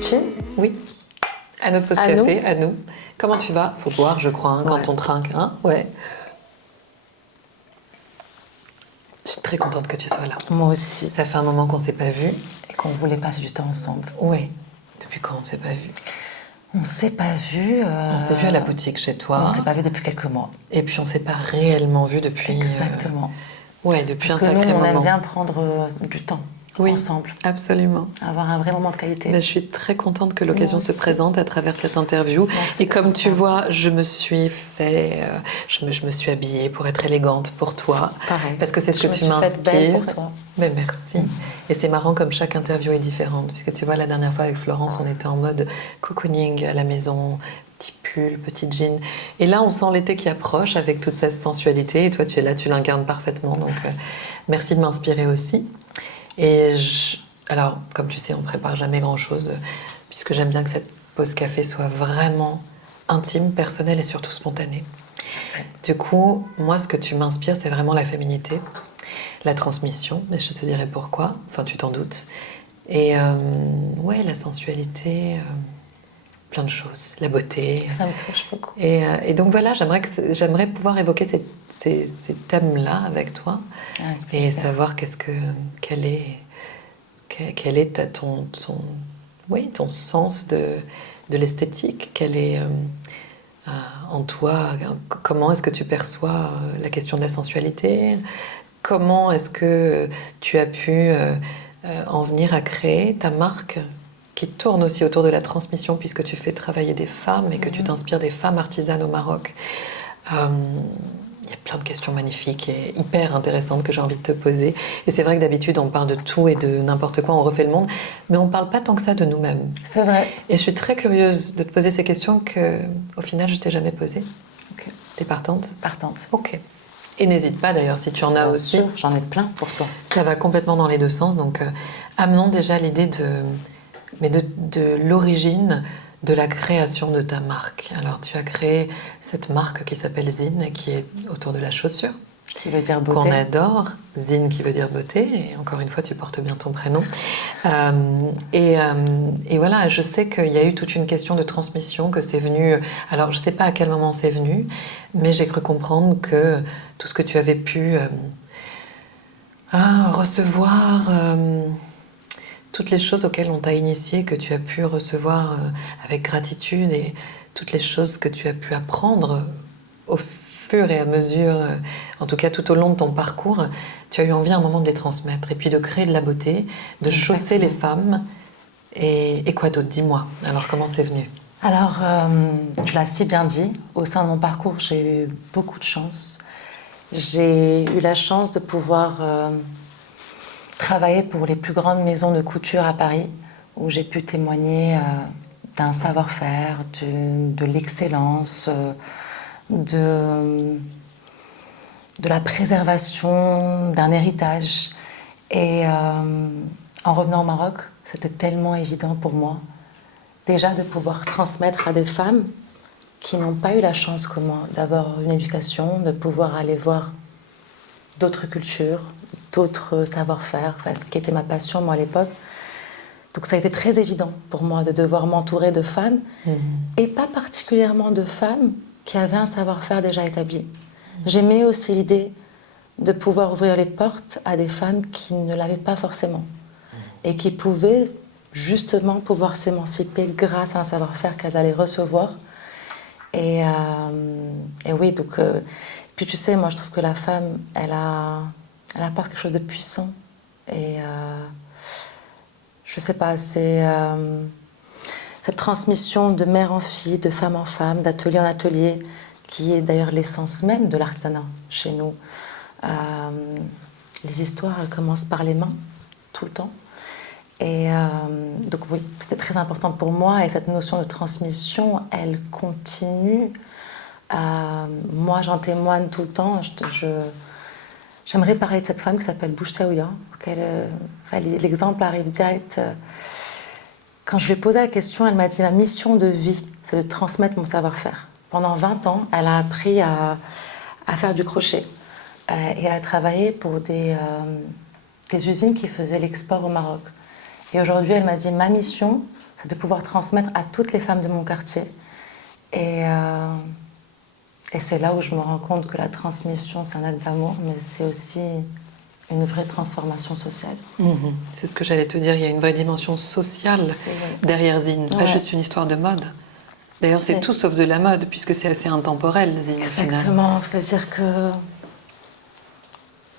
Chin. Oui, à notre pause À café, nous. à nous. Comment tu vas? Faut boire, je crois, hein, quand Ouais. on trinque. Hein, ouais. Je suis très contente que tu sois là. Moi aussi. Ça fait un moment qu'on ne s'est pas vu. Et qu'on voulait passer du temps ensemble. Ouais. Depuis quand on ne s'est pas vu? On s'est pas vu. On s'est vu à la boutique chez toi. On s'est pas vu depuis quelques mois. Et puis on ne s'est pas réellement vu depuis. Exactement. Ouais, depuis Parce un que nous, sacré on moment. aime bien prendre du temps ensemble. Absolument. Avoir un vrai moment de qualité. Ben, je suis très contente que l'occasion Moi se aussi. présente à travers cette interview. Merci Et comme pour tu ça. vois, je me suis fait, je me suis habillée pour être élégante pour toi. Pareil. Parce que c'est ce que Je me tu suis faite belle m'inspires. pour toi. Mais merci. Et c'est marrant comme chaque interview est différente. Puisque tu vois, la dernière fois avec Florence, on était en mode cocooning à la maison, petit pull, petit jean. Et là, on sent l'été qui approche avec toute cette sensualité. Et toi, tu es là, tu l'incarnes parfaitement. Donc, merci de m'inspirer aussi. Et alors, comme tu sais, on prépare jamais grand-chose, puisque j'aime bien que cette pause café soit vraiment intime, personnelle et surtout spontanée. Je sais. Du coup, moi, ce que tu m'inspires, c'est vraiment la féminité, la transmission, mais je te dirai pourquoi, enfin, tu t'en doutes. Et ouais, la sensualité, plein de choses, la beauté. Ça me touche beaucoup. Et donc voilà, j'aimerais pouvoir évoquer ces thèmes-là avec toi et savoir quel est ton sens de l'esthétique, quel est en toi, comment est-ce que tu perçois la question de la sensualité, comment est-ce que tu as pu en venir à créer ta marque qui tourne aussi autour de la transmission puisque tu fais travailler des femmes et que tu t'inspires des femmes artisanes au Maroc. Il y a plein de questions magnifiques et hyper intéressantes que j'ai envie de te poser. Et c'est vrai que d'habitude, on parle de tout et de n'importe quoi, on refait le monde, mais on ne parle pas tant que ça de nous-mêmes. C'est vrai. Et je suis très curieuse de te poser ces questions qu'au final, je ne t'ai jamais posées. Ok. T'es partante? Partante. Ok. Et n'hésite pas d'ailleurs si tu en as Bien aussi. sûr, j'en ai plein pour toi. Ça va complètement dans les deux sens. Donc, amenons déjà l'idée de l'origine de la création de ta marque. Alors, tu as créé cette marque qui s'appelle Zine et qui est autour de la chaussure. Qui veut dire beauté. Qu'on adore. Zine qui veut dire beauté. Et encore une fois, tu portes bien ton prénom. Et voilà, je sais qu'il y a eu toute une question de transmission, que c'est venu... Alors, je ne sais pas à quel moment c'est venu, mais j'ai cru comprendre que tout ce que tu avais pu recevoir... toutes les choses auxquelles on t'a initié, que tu as pu recevoir avec gratitude et toutes les choses que tu as pu apprendre au fur et à mesure, en tout cas tout au long de ton parcours, tu as eu envie à un moment de les transmettre et puis de créer de la beauté, de chausser les femmes. Et quoi d'autre? Dis-moi. Alors comment c'est venu? Alors, tu l'as si bien dit, au sein de mon parcours, j'ai eu beaucoup de chance. J'ai eu la chance de pouvoir travailler pour les plus grandes maisons de couture à Paris, où j'ai pu témoigner d'un savoir-faire, de l'excellence, de la préservation d'un héritage. Et en revenant au Maroc, c'était tellement évident pour moi, déjà de pouvoir transmettre à des femmes qui n'ont pas eu la chance comme moi d'avoir une éducation, de pouvoir aller voir d'autres cultures, d'autres savoir-faire, enfin, ce qui était ma passion moi à l'époque. Donc ça a été très évident pour moi de devoir m'entourer de femmes, et pas particulièrement de femmes qui avaient un savoir-faire déjà établi. J'aimais aussi l'idée de pouvoir ouvrir les portes à des femmes qui ne l'avaient pas forcément et qui pouvaient justement pouvoir s'émanciper grâce à un savoir-faire qu'elles allaient recevoir. Et oui, donc... puis tu sais, moi je trouve que la femme, elle apporte quelque chose de puissant. Et je sais pas, c'est cette transmission de mère en fille, de femme en femme, d'atelier en atelier, qui est d'ailleurs l'essence même de l'artisanat chez nous. Les histoires, elles commencent par les mains, tout le temps. Et donc oui, c'était très important pour moi. Et cette notion de transmission, elle continue. Moi, j'en témoigne tout le temps. J'aimerais parler de cette femme qui s'appelle Bouchtaouia. L'exemple arrive direct. Quand je lui ai posé la question, elle m'a dit « Ma mission de vie, c'est de transmettre mon savoir-faire ». Pendant 20 ans, elle a appris à faire du crochet. Et elle a travaillé pour des usines qui faisaient l'export au Maroc. Et aujourd'hui, elle m'a dit, ma mission, c'est de pouvoir transmettre à toutes les femmes de mon quartier. Et c'est là où je me rends compte que la transmission, c'est un acte d'amour, mais c'est aussi une vraie transformation sociale. C'est ce que j'allais te dire, il y a une vraie dimension sociale derrière Zine, pas juste une histoire de mode. D'ailleurs, c'est tout sauf de la mode, puisque c'est assez intemporel, Zine. Exactement, c'est-à-dire que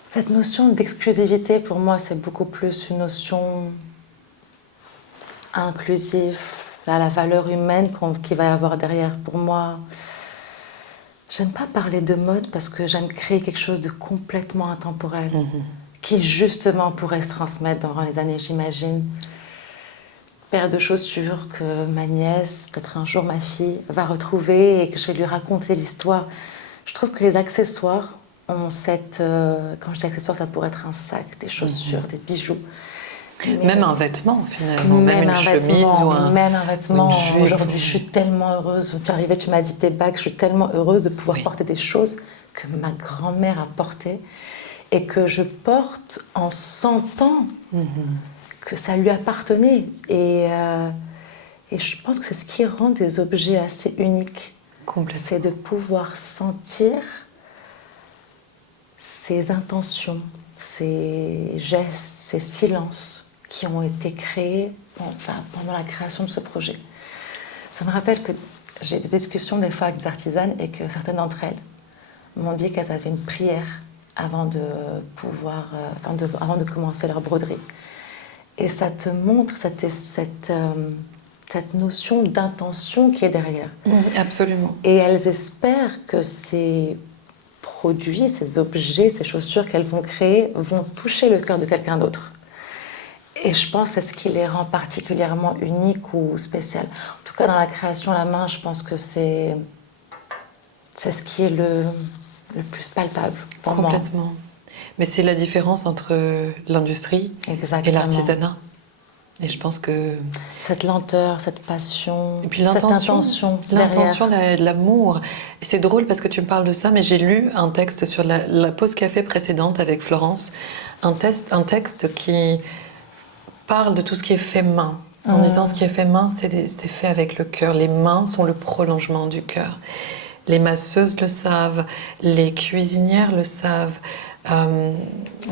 cette notion d'exclusivité, pour moi, c'est beaucoup plus une notion inclusive, à la valeur humaine qu'il va y avoir derrière. Pour moi, j'aime pas parler de mode parce que j'aime créer quelque chose de complètement intemporel, qui justement pourrait se transmettre dans les années, j'imagine. Paire de chaussures que ma nièce, peut-être un jour ma fille, va retrouver et que je vais lui raconter l'histoire. Je trouve que les accessoires ont cette... quand je dis accessoires, ça pourrait être un sac, des chaussures, des bijoux. Mais même un vêtement, finalement, même une chemise ou un... Même un vêtement. Aujourd'hui, je suis tellement heureuse. Tu es arrivée, tu m'as dit tes bagues. Je suis tellement heureuse de pouvoir porter des choses que ma grand-mère a portées et que je porte en sentant que ça lui appartenait. Et je pense que c'est ce qui rend des objets assez uniques. C'est de pouvoir sentir ces intentions, ces gestes, ces silences qui ont été créés pendant la création de ce projet. Ça me rappelle que j'ai des discussions des fois avec des artisanes et que certaines d'entre elles m'ont dit qu'elles avaient une prière avant de commencer leur broderie. Et ça te montre cette notion d'intention qui est derrière. Absolument. Et elles espèrent que ces produits, ces objets, ces chaussures qu'elles vont créer vont toucher le cœur de quelqu'un d'autre. Et je pense que c'est ce qui les rend particulièrement uniques ou spéciales. En tout cas, dans la création à la main, je pense que c'est ce qui est le plus palpable pour moi. Complètement. Mais c'est la différence entre l'industrie et l'artisanat. Et je pense que... cette lenteur, cette passion, et puis l'intention de l'amour. Et c'est drôle parce que tu me parles de ça, mais j'ai lu un texte sur la pause café précédente avec Florence, un texte qui parle de tout ce qui est fait main. En disant ce qui est fait main, c'est fait avec le cœur. Les mains sont le prolongement du cœur. Les masseuses le savent, les cuisinières le savent.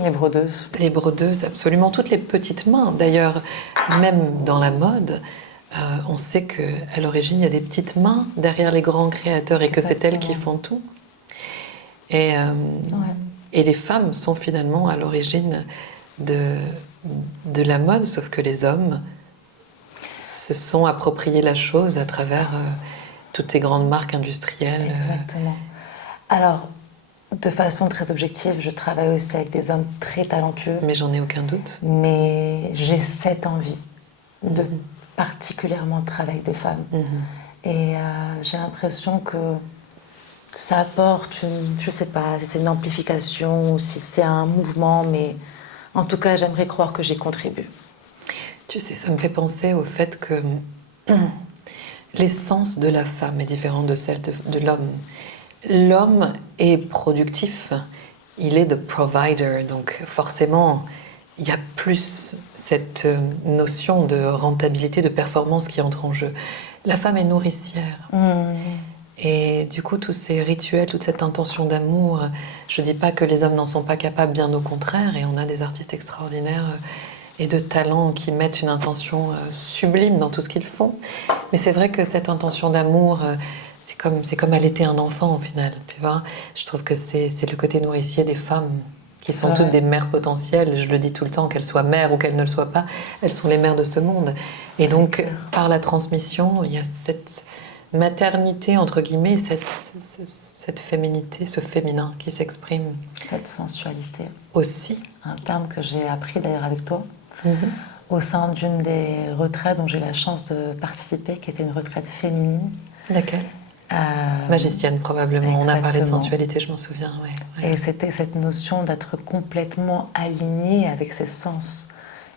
Les brodeuses. Les brodeuses, absolument. Toutes les petites mains. D'ailleurs, même dans la mode, on sait qu'à l'origine, il y a des petites mains derrière les grands créateurs et que c'est elles qui font tout. Et les femmes sont finalement à l'origine de la mode, sauf que les hommes se sont appropriés la chose à travers toutes ces grandes marques industrielles. Exactement. Alors, de façon très objective, je travaille aussi avec des hommes très talentueux. Mais j'en ai aucun doute. Mais j'ai cette envie de particulièrement travailler avec des femmes. Et j'ai l'impression que ça apporte je ne sais pas si c'est une amplification ou si c'est un mouvement, mais en tout cas, j'aimerais croire que j'y contribue. Tu sais, ça me fait penser au fait que l'essence de la femme est différente de celle de l'homme. L'homme est productif, il est the provider, donc forcément, il y a plus cette notion de rentabilité, de performance qui entre en jeu. La femme est nourricière. Et du coup, tous ces rituels, toute cette intention d'amour, je ne dis pas que les hommes n'en sont pas capables, bien au contraire, et on a des artistes extraordinaires et de talents qui mettent une intention sublime dans tout ce qu'ils font. Mais c'est vrai que cette intention d'amour... c'est comme allaiter un enfant au final, tu vois. Je trouve que c'est le côté nourricier des femmes qui sont toutes des mères potentielles. Je le dis tout le temps, qu'elles soient mères ou qu'elles ne le soient pas, elles sont les mères de ce monde. Et donc, par la transmission, il y a cette maternité, entre guillemets, cette féminité, ce féminin qui s'exprime. Cette sensualité. Aussi. Un terme que j'ai appris d'ailleurs avec toi. Au sein d'une des retraites dont j'ai eu la chance de participer, qui était une retraite féminine. Laquelle magicienne, probablement. Exactement. On a parlé de sensualité, je m'en souviens. Ouais. Et c'était cette notion d'être complètement alignée avec ses sens.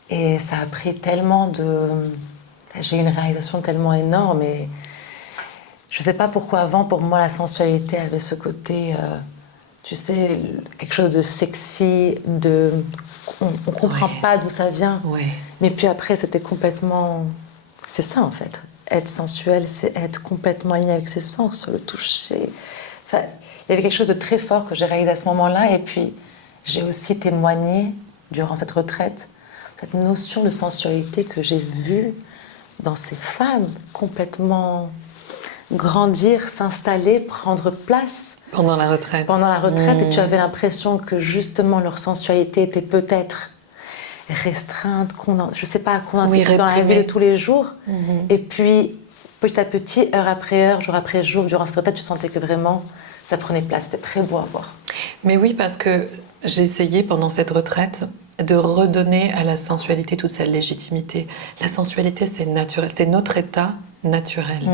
Et ça a pris tellement de... J'ai eu une réalisation tellement énorme. Et je ne sais pas pourquoi avant, pour moi, la sensualité avait ce côté... tu sais, quelque chose de sexy, on ne comprend pas d'où ça vient. Mais puis après, c'était complètement... C'est ça, en fait. Être sensuel, c'est être complètement aligné avec ses sens, le toucher. Enfin, il y avait quelque chose de très fort que j'ai réalisé à ce moment-là. Et puis, j'ai aussi témoigné, durant cette retraite, cette notion de sensualité que j'ai vue dans ces femmes complètement grandir, s'installer, prendre place. Pendant la retraite. Pendant la retraite, et tu avais l'impression que justement leur sensualité était peut-être restreinte, je sais pas, condensée dans la vie de tous les jours. Et puis, petit à petit, heure après heure, jour après jour, durant cette retraite, tu sentais que vraiment, ça prenait place. C'était très beau à voir. Mais oui, parce que j'ai essayé pendant cette retraite de redonner à la sensualité toute sa légitimité. La sensualité, c'est naturel, c'est notre état naturel.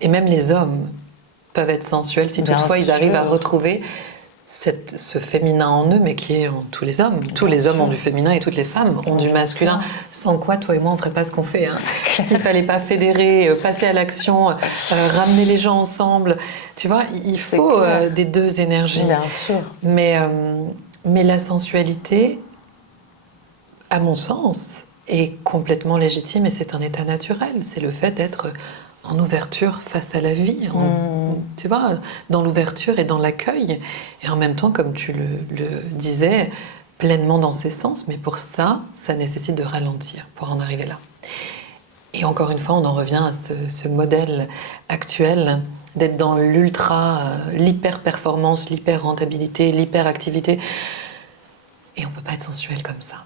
Et même les hommes peuvent être sensuels si toutefois ils arrivent à retrouver ce féminin en eux, mais qui est en tous les hommes. Tous les hommes ont du féminin et toutes les femmes ont du masculin. Sans quoi, toi et moi, on ne ferait pas ce qu'on fait. Hein. S'il ne fallait pas fédérer, passer à l'action, ramener les gens ensemble, tu vois, il faut des deux énergies. Bien sûr. Mais la sensualité, à mon sens, est complètement légitime et c'est un état naturel. C'est le fait d'être en ouverture face à la vie, tu vois, dans l'ouverture et dans l'accueil. Et en même temps, comme tu le disais, pleinement dans ses sens. Mais pour ça, ça nécessite de ralentir pour en arriver là. Et encore une fois, on en revient à ce modèle actuel d'être dans l'hyper-performance, l'hyper-rentabilité, l'hyper-activité. Et on ne peut pas être sensuel comme ça.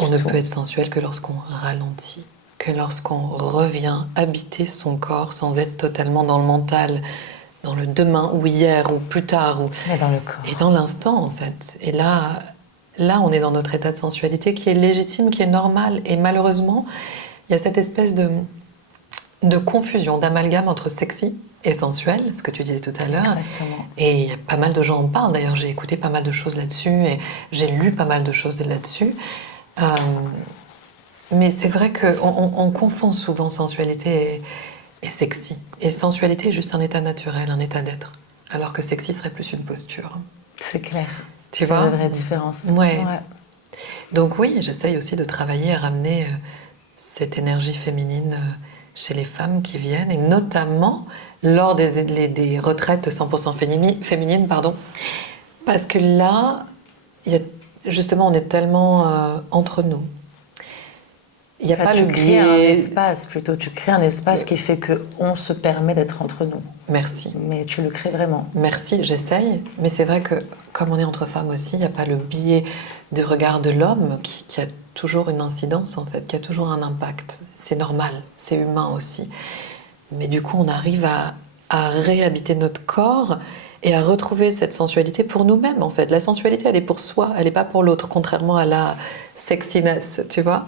On ne peut être sensuel que lorsqu'on ralentit, que lorsqu'on revient habiter son corps sans être totalement dans le mental, dans le demain ou hier ou plus tard. Et dans le corps. Et dans l'instant, en fait. Et là, on est dans notre état de sensualité qui est légitime, qui est normal. Et malheureusement, il y a cette espèce de confusion, d'amalgame entre sexy et sensuel, ce que tu disais tout à l'heure. Exactement. Et il y a pas mal de gens en parlent. D'ailleurs, j'ai écouté pas mal de choses là-dessus et j'ai lu pas mal de choses là-dessus. Mais c'est vrai qu'on confond souvent sensualité et sexy. Et sensualité est juste un état naturel, un état d'être. Alors que sexy serait plus une posture. C'est clair. Tu vois ? C'est une vraie différence. Ouais. Donc oui, j'essaye aussi de travailler à ramener cette énergie féminine chez les femmes qui viennent, et notamment lors des retraites 100% féminines, parce que là, justement, on est tellement entre nous. Il n'y a pas tu le crées un biais... espace, plutôt. Tu crées un espace qui fait qu'on se permet d'être entre nous. Merci. Mais tu le crées vraiment. Merci, j'essaye. Mais c'est vrai que, comme on est entre femmes aussi, il n'y a pas le biais de regard de l'homme qui a toujours une incidence, en fait, qui a toujours un impact. C'est normal, c'est humain aussi. Mais du coup, on arrive à réhabiter notre corps et à retrouver cette sensualité pour nous-mêmes, en fait. La sensualité, elle est pour soi, elle n'est pas pour l'autre, contrairement à la sexiness, tu vois.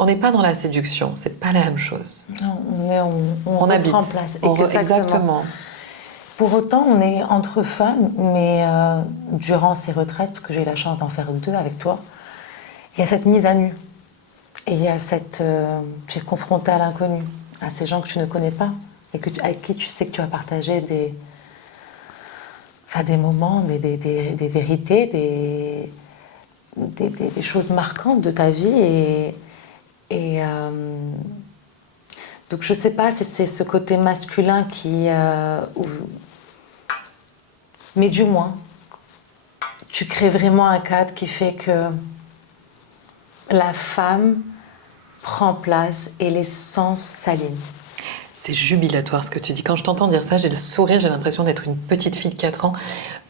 On n'est pas dans la séduction, c'est pas la même chose. Non, on habite. Prend place. Exactement. Pour autant, on est entre femmes, mais durant ces retraites, parce que j'ai eu la chance d'en faire 2 avec toi, il y a cette mise à nu. Et il y a cette... tu es confrontée à l'inconnu, à ces gens que tu ne connais pas, et avec qui tu sais que tu as partagé des moments, des vérités, des choses marquantes de ta vie. Donc je ne sais pas si c'est ce côté masculin qui... mais du moins, tu crées vraiment un cadre qui fait que la femme prend place et les sens s'alignent. C'est jubilatoire ce que tu dis. Quand je t'entends dire ça, j'ai le sourire, j'ai l'impression d'être une petite fille de 4 ans,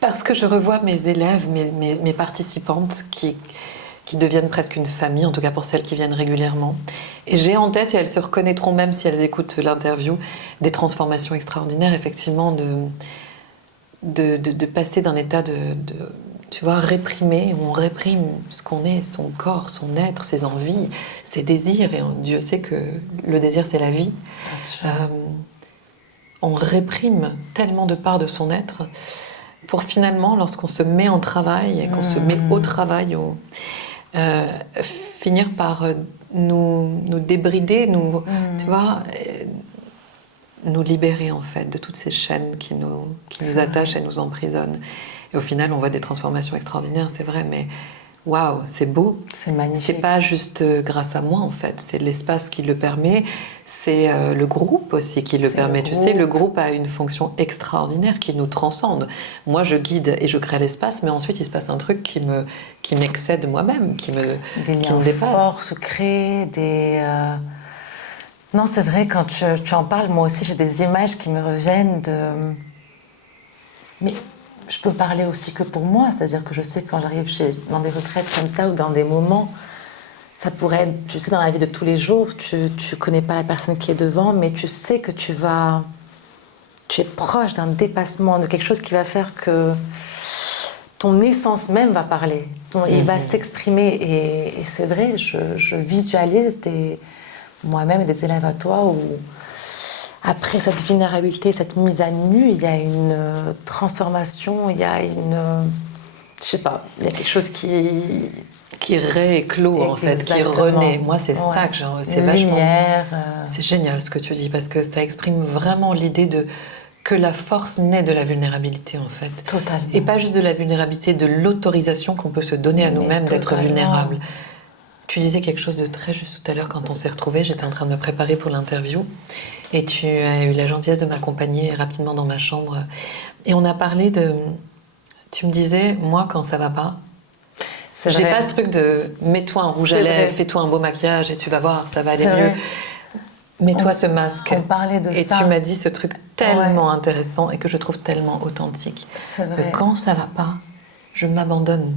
parce que je revois mes élèves, mes participantes qui deviennent presque une famille, en tout cas pour celles qui viennent régulièrement. Et j'ai en tête, et elles se reconnaîtront même si elles écoutent l'interview, des transformations extraordinaires, effectivement, de passer d'un état tu vois, réprimé, où on réprime ce qu'on est, son corps, son être, ses envies, ses désirs, et Dieu sait que le désir c'est la vie. On réprime tellement de parts de son être, pour finalement, lorsqu'on se met en travail, et qu'on se met au travail, finir par nous débrider, tu vois, nous libérer en fait de toutes ces chaînes qui nous attachent et nous emprisonnent. Et au final, on voit des transformations extraordinaires, c'est vrai, mais waouh, c'est beau. C'est magnifique. C'est pas juste grâce à moi en fait, c'est l'espace qui le permet, c'est le groupe aussi qui le permet. Tu sais, le groupe a une fonction extraordinaire qui nous transcende. Moi, je guide et je crée l'espace, mais ensuite il se passe un truc qui m'excède moi-même, qui me dépasse. Forts se créent, Non, c'est vrai, quand tu en parles, moi aussi j'ai des images qui me reviennent de... Mais je peux parler aussi que pour moi, c'est-à-dire que je sais que quand j'arrive dans des retraites comme ça ou dans des moments, ça pourrait être, tu sais, dans la vie de tous les jours, tu connais pas la personne qui est devant, mais tu sais que tu es proche d'un dépassement, de quelque chose qui va faire que ton essence même va parler, il va s'exprimer. Et c'est vrai, je visualise moi-même et des élèves à toi où après cette vulnérabilité, cette mise à nu, il y a une transformation, il y a je sais pas, il y a quelque chose qui rééclot en fait, qui renaît. Moi, c'est ça que c'est vachement... Lumière. C'est génial ce que tu dis, parce que ça exprime vraiment l'idée que la force naît de la vulnérabilité en fait. Totalement. Et pas juste de la vulnérabilité, de l'autorisation qu'on peut se donner à nous-mêmes d'être vulnérables. Tu disais quelque chose de très juste tout à l'heure quand on s'est retrouvés. J'étais en train de me préparer pour l'interview et tu as eu la gentillesse de m'accompagner rapidement dans ma chambre. Et on a parlé de... Tu me disais, moi, quand ça va pas, j'ai pas ce truc de mets-toi un rouge à lèvres, fais-toi un beau maquillage et tu vas voir, ça va aller mieux. Mets-toi ce masque. On parlait de et ça. Tu m'as dit ce truc tellement intéressant et que je trouve tellement authentique. C'est vrai. Que quand ça va pas, je m'abandonne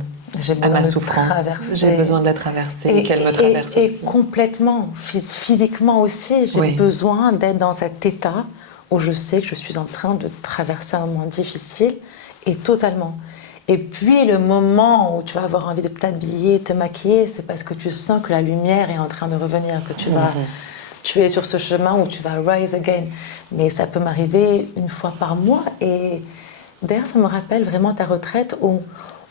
à ma souffrance. J'ai besoin de la traverser et qu'elle me traverse aussi. Et complètement, physiquement aussi, j'ai besoin d'être dans cet état où je sais que je suis en train de traverser un moment difficile et totalement. Et puis le moment où tu vas avoir envie de t'habiller, te maquiller, c'est parce que tu sens que la lumière est en train de revenir, que tu es sur ce chemin où tu vas rise again. Mais ça peut m'arriver une fois par mois. Et d'ailleurs, ça me rappelle vraiment ta retraite où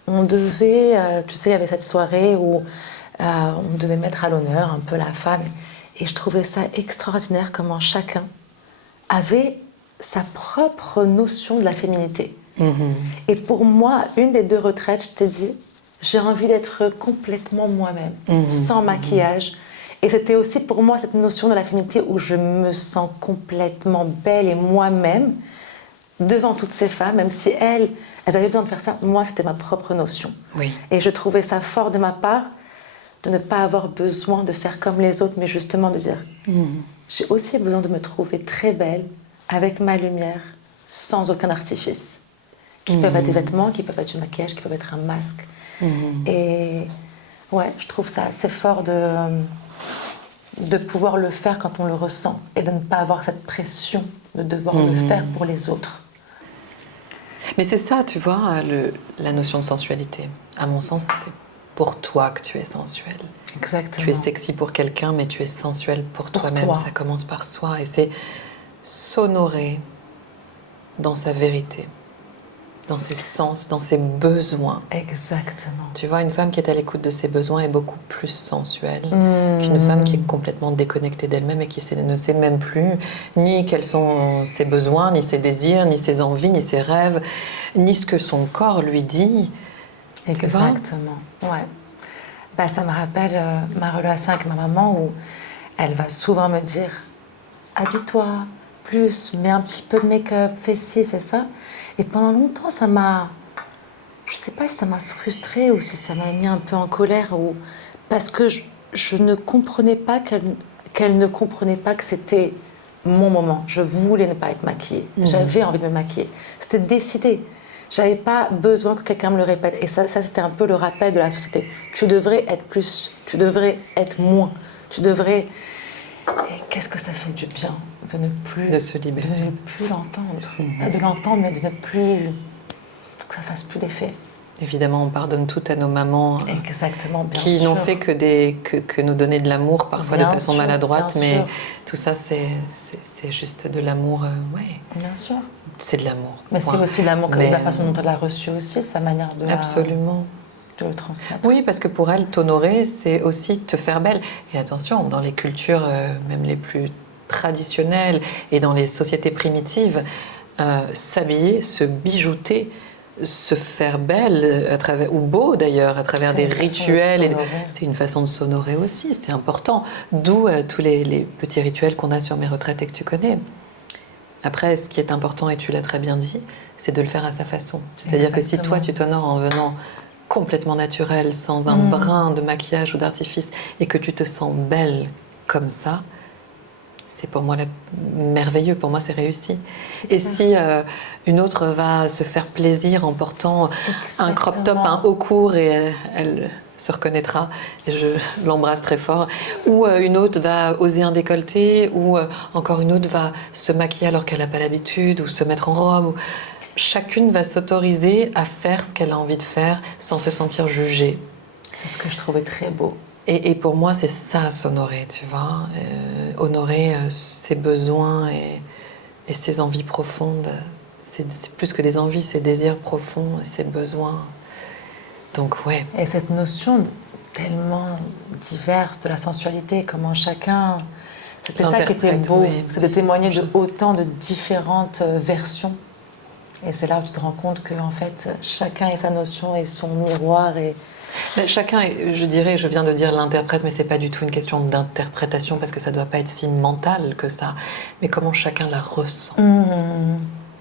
on devait, tu sais, il y avait cette soirée où on devait mettre à l'honneur un peu la femme. Et je trouvais ça extraordinaire comment chacun avait sa propre notion de la féminité. Et pour moi, une des deux retraites, je t'ai dit, j'ai envie d'être complètement moi-même, sans maquillage. Et c'était aussi pour moi cette notion de la féminité où je me sens complètement belle et moi-même devant toutes ces femmes, même si elles avaient besoin de faire ça. Moi, c'était ma propre notion. Oui. Et je trouvais ça fort de ma part de ne pas avoir besoin de faire comme les autres, mais justement de dire j'ai aussi besoin de me trouver très belle avec ma lumière, sans aucun artifice. Qui peuvent être des vêtements, qui peuvent être du maquillage, qui peuvent être un masque. Et ouais, je trouve ça assez fort de pouvoir le faire quand on le ressent et de ne pas avoir cette pression de devoir le faire pour les autres. Mais c'est ça, tu vois, la notion de sensualité. À mon sens, c'est pour toi que tu es sensuelle. Exactement. Tu es sexy pour quelqu'un, mais tu es sensuelle pour toi-même. Ça commence par soi. Et c'est s'honorer dans sa vérité, dans ses sens, dans ses besoins. Exactement. Tu vois, une femme qui est à l'écoute de ses besoins est beaucoup plus sensuelle qu'une femme qui est complètement déconnectée d'elle-même et qui ne sait même plus ni quels sont ses besoins, ni ses désirs, ni ses envies, ni ses rêves, ni ce que son corps lui dit. Exactement. Ouais. Bah, ça me rappelle ma relation avec ma maman où elle va souvent me dire « Habille-toi plus, mets un petit peu de make-up, fais ci, fais ça ». Et pendant longtemps, ça m'a... Je ne sais pas si ça m'a frustrée ou si ça m'a mis un peu en colère. Parce que je ne comprenais pas qu'elle ne comprenait pas que c'était mon moment. Je voulais ne pas être maquillée. J'avais envie de me maquiller. C'était décidé. Je n'avais pas besoin que quelqu'un me le répète. Et ça, c'était un peu le rappel de la société. Tu devrais être plus. Tu devrais être moins. Tu devrais... Et qu'est-ce que ça fait du bien de ne plus... De se libérer. De ne plus l'entendre. Pas de l'entendre, mais de ne plus... que ça fasse plus d'effet. Évidemment, on pardonne tout à nos mamans. Exactement, bien qui sûr. n'ont fait que nous donner de l'amour, parfois bien de façon sûr, maladroite, mais sûr. tout ça, c'est juste de l'amour. Bien sûr. C'est de l'amour. Mais c'est aussi l'amour, la façon dont elle l'a reçu aussi, sa manière de... Absolument. De le transmettre. Oui, parce que pour elle, t'honorer, c'est aussi te faire belle. Et attention, dans les cultures même les plus traditionnelles et dans les sociétés primitives, s'habiller, se bijouter, se faire belle à travers, ou beau d'ailleurs, à travers des rituels. C'est une façon de s'honorer aussi, c'est important. D'où tous les petits rituels qu'on a sur mes retraites et que tu connais. Après, ce qui est important, et tu l'as très bien dit, c'est de le faire à sa façon. C'est-à-dire que si toi, tu t'honores en venant complètement naturel, sans un brin de maquillage ou d'artifice, et que tu te sens belle comme ça, c'est pour moi merveilleux, pour moi c'est réussi. Et si une autre va se faire plaisir en portant un crop top, un haut court, et elle se reconnaîtra, et je l'embrasse très fort, ou une autre va oser un décolleté, ou encore une autre va se maquiller alors qu'elle n'a pas l'habitude, ou se mettre en robe. Chacune va s'autoriser à faire ce qu'elle a envie de faire sans se sentir jugée. C'est ce que je trouvais très beau. Et pour moi, c'est ça, s'honorer, tu vois. Honorer ses besoins et ses envies profondes. C'est plus que des envies, c'est des désirs profonds et ses besoins. Donc, ouais. Et cette notion tellement diverse de la sensualité, comment chacun... C'était ça qui était beau, oui, c'est de témoigner de autant de différentes versions. Et c'est là où tu te rends compte que, en fait, chacun a sa notion et son miroir et... Chacun, je dirais, je viens de dire l'interprète, mais c'est pas du tout une question d'interprétation parce que ça doit pas être si mental que ça. Mais comment chacun la ressent.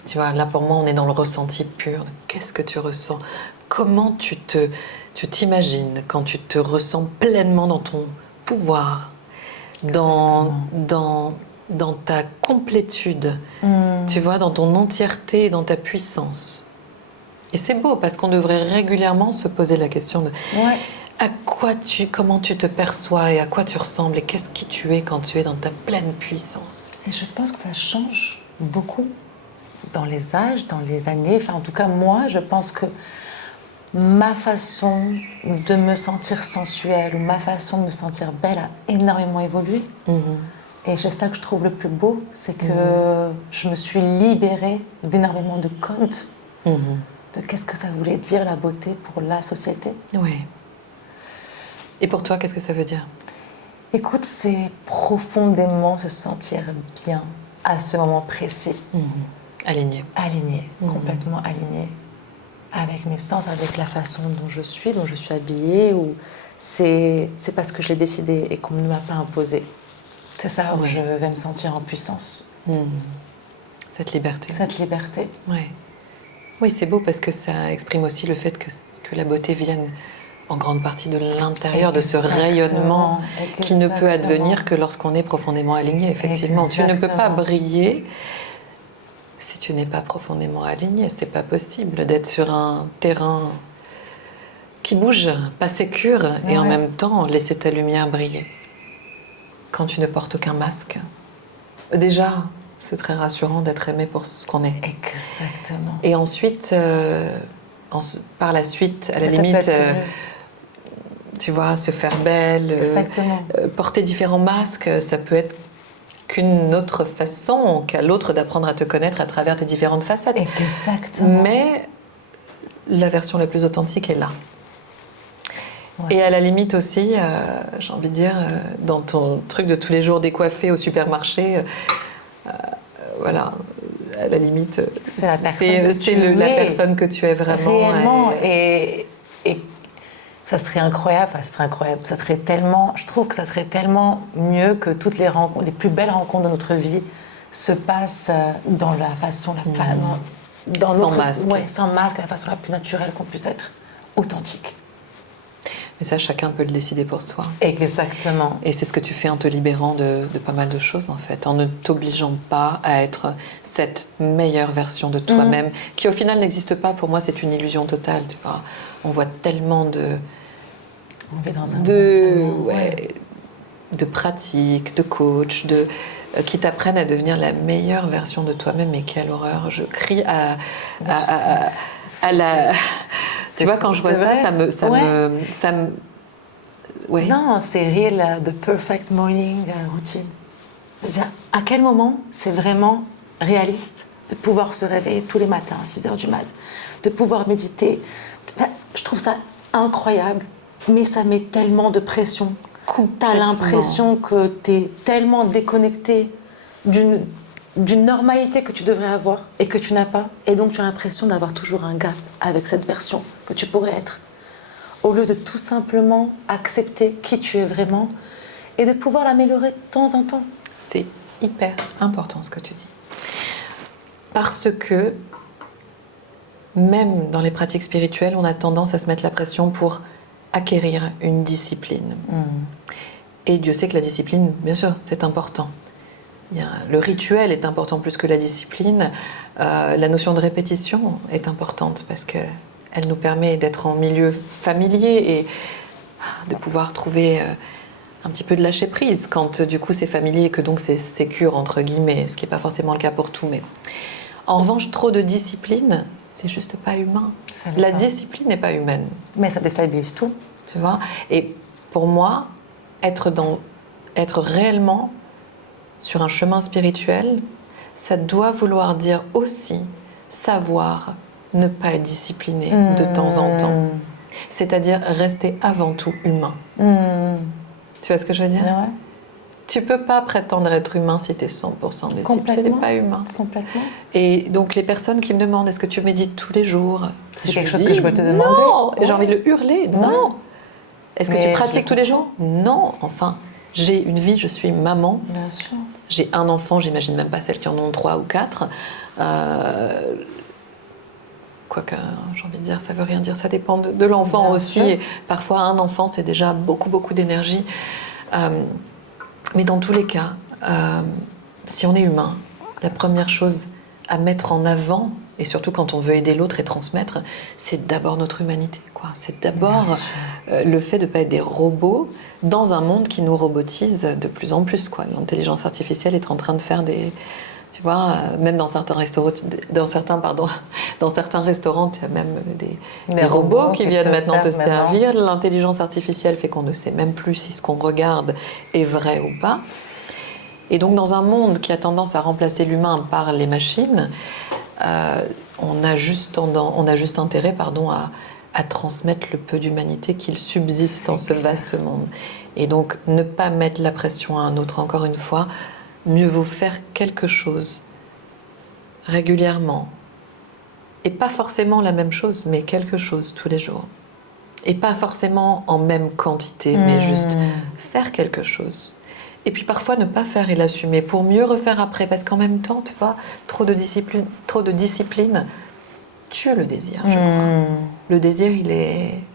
Tu vois, là pour moi, on est dans le ressenti pur. Qu'est-ce que tu ressens? Comment tu t'imagines quand tu te ressens pleinement dans ton pouvoir, dans ta complétude, tu vois, dans ton entièreté, dans ta puissance. Et c'est beau parce qu'on devrait régulièrement se poser la question de comment tu te perçois et à quoi tu ressembles et qu'est-ce qui tu es quand tu es dans ta pleine puissance. Et je pense que ça change beaucoup dans les âges, dans les années. Enfin, en tout cas, moi, je pense que ma façon de me sentir sensuelle ou ma façon de me sentir belle a énormément évolué. Et c'est ça que je trouve le plus beau, c'est que je me suis libérée d'énormément de codes. De qu'est-ce que ça voulait dire la beauté pour la société. Oui. Et pour toi, qu'est-ce que ça veut dire? Écoute, c'est profondément se sentir bien à ce moment précis. Aligné. Aligné, complètement aligné. Avec mes sens, avec la façon dont je suis habillée. Ou c'est parce que je l'ai décidé et qu'on ne m'a pas imposé. C'est ça où je vais me sentir en puissance. Cette liberté. Cette liberté. Oui, c'est beau parce que ça exprime aussi le fait que la beauté vienne en grande partie de l'intérieur, de ce rayonnement qui ne peut advenir que lorsqu'on est profondément aligné, effectivement. Tu ne peux pas briller si tu n'es pas profondément aligné. C'est pas possible d'être sur un terrain qui bouge, pas sécure, et en même temps laisser ta lumière briller. Quand tu ne portes aucun masque, déjà... c'est très rassurant d'être aimé pour ce qu'on est. Exactement. Et ensuite, par la suite, à la limite, tu vois, se faire belle, porter différents masques, ça peut être qu'une autre façon qu'à l'autre d'apprendre à te connaître à travers tes différentes facettes. Exactement. Mais la version la plus authentique est là. Et à la limite aussi, j'ai envie de dire, dans ton truc de tous les jours décoiffé au supermarché... voilà, à la limite, c'est la personne que tu es vraiment. Réellement, et ça serait incroyable, ça serait tellement, je trouve que ça serait tellement mieux que toutes les rencontres, les plus belles rencontres de notre vie se passent dans la façon la plus... sans masque. Sans masque, la façon la plus naturelle qu'on puisse être, authentique. Mais ça, chacun peut le décider pour soi. Exactement. Et c'est ce que tu fais en te libérant de pas mal de choses, en fait, en ne t'obligeant pas à être cette meilleure version de toi-même, qui au final n'existe pas. Pour moi, c'est une illusion totale, tu vois. On voit tellement on vit dans un de pratiques, de coachs, qui t'apprennent à devenir la meilleure version de toi-même. Mais quelle horreur! Je crie à la... Tu vois, quand je vois ça, ça me... Ouais. Non, c'est real, the perfect morning routine. À quel moment c'est vraiment réaliste de pouvoir se réveiller tous les matins à 6h du mat, de pouvoir méditer. Je trouve ça incroyable, mais ça met tellement de pression. Tu as l'impression que tu es tellement déconnecté d'une normalité que tu devrais avoir et que tu n'as pas. Et donc tu as l'impression d'avoir toujours un gap avec cette version que tu pourrais être. Au lieu de tout simplement accepter qui tu es vraiment et de pouvoir l'améliorer de temps en temps. C'est hyper important ce que tu dis. Parce que même dans les pratiques spirituelles, on a tendance à se mettre la pression pour acquérir une discipline. Et Dieu sait que la discipline, bien sûr, c'est important. Le rituel est important plus que la discipline. La notion de répétition est importante parce qu'elle nous permet d'être en milieu familier et de pouvoir trouver un petit peu de lâcher prise quand du coup c'est familier et que donc c'est sécure entre guillemets, ce qui n'est pas forcément le cas pour tout. Mais en revanche, trop de discipline, c'est juste pas humain. La discipline n'est pas humaine. Mais ça déstabilise tout. Tu vois ? Et pour moi, être réellement sur un chemin spirituel, ça doit vouloir dire aussi savoir ne pas être discipliné de temps en temps. C'est-à-dire rester avant tout humain. Tu vois ce que je veux dire ? Ouais. Tu peux pas prétendre être humain si tu es 100% discipliné. Ce n'est pas humain. Complètement. Et donc les personnes qui me demandent est-ce que tu médites tous les jours ? C'est quelque chose que je veux te demander. Non. Et j'ai envie de le hurler. Non. Est-ce que tu pratiques tous les jours ? Non. Enfin, j'ai une vie, je suis maman. Bien sûr. J'ai un enfant, j'imagine même pas celles qui en ont 3 ou 4. Quoique, j'ai envie de dire, ça veut rien dire, ça dépend de l'enfant bien aussi. Et parfois, un enfant, c'est déjà beaucoup, beaucoup d'énergie. Mais dans tous les cas, si on est humain, la première chose à mettre en avant, et surtout quand on veut aider l'autre et transmettre, c'est d'abord notre humanité, quoi. C'est d'abord le fait de ne pas être des robots dans un monde qui nous robotise de plus en plus, quoi. L'intelligence artificielle est en train de faire des... Tu vois, même dans certains restaurants, tu as même des robots qui viennent maintenant te servir. L'intelligence artificielle fait qu'on ne sait même plus si ce qu'on regarde est vrai ou pas. Et donc, dans un monde qui a tendance à remplacer l'humain par les machines, on a juste intérêt, à transmettre le peu d'humanité qu'il subsiste dans ce vaste monde. Et donc, ne pas mettre la pression à un autre, encore une fois. Mieux vaut faire quelque chose régulièrement. Et pas forcément la même chose, mais quelque chose tous les jours. Et pas forcément en même quantité, mais juste faire quelque chose. Et puis parfois ne pas faire et l'assumer pour mieux refaire après. Parce qu'en même temps, tu vois, trop de discipline tue le désir, je crois. Le désir,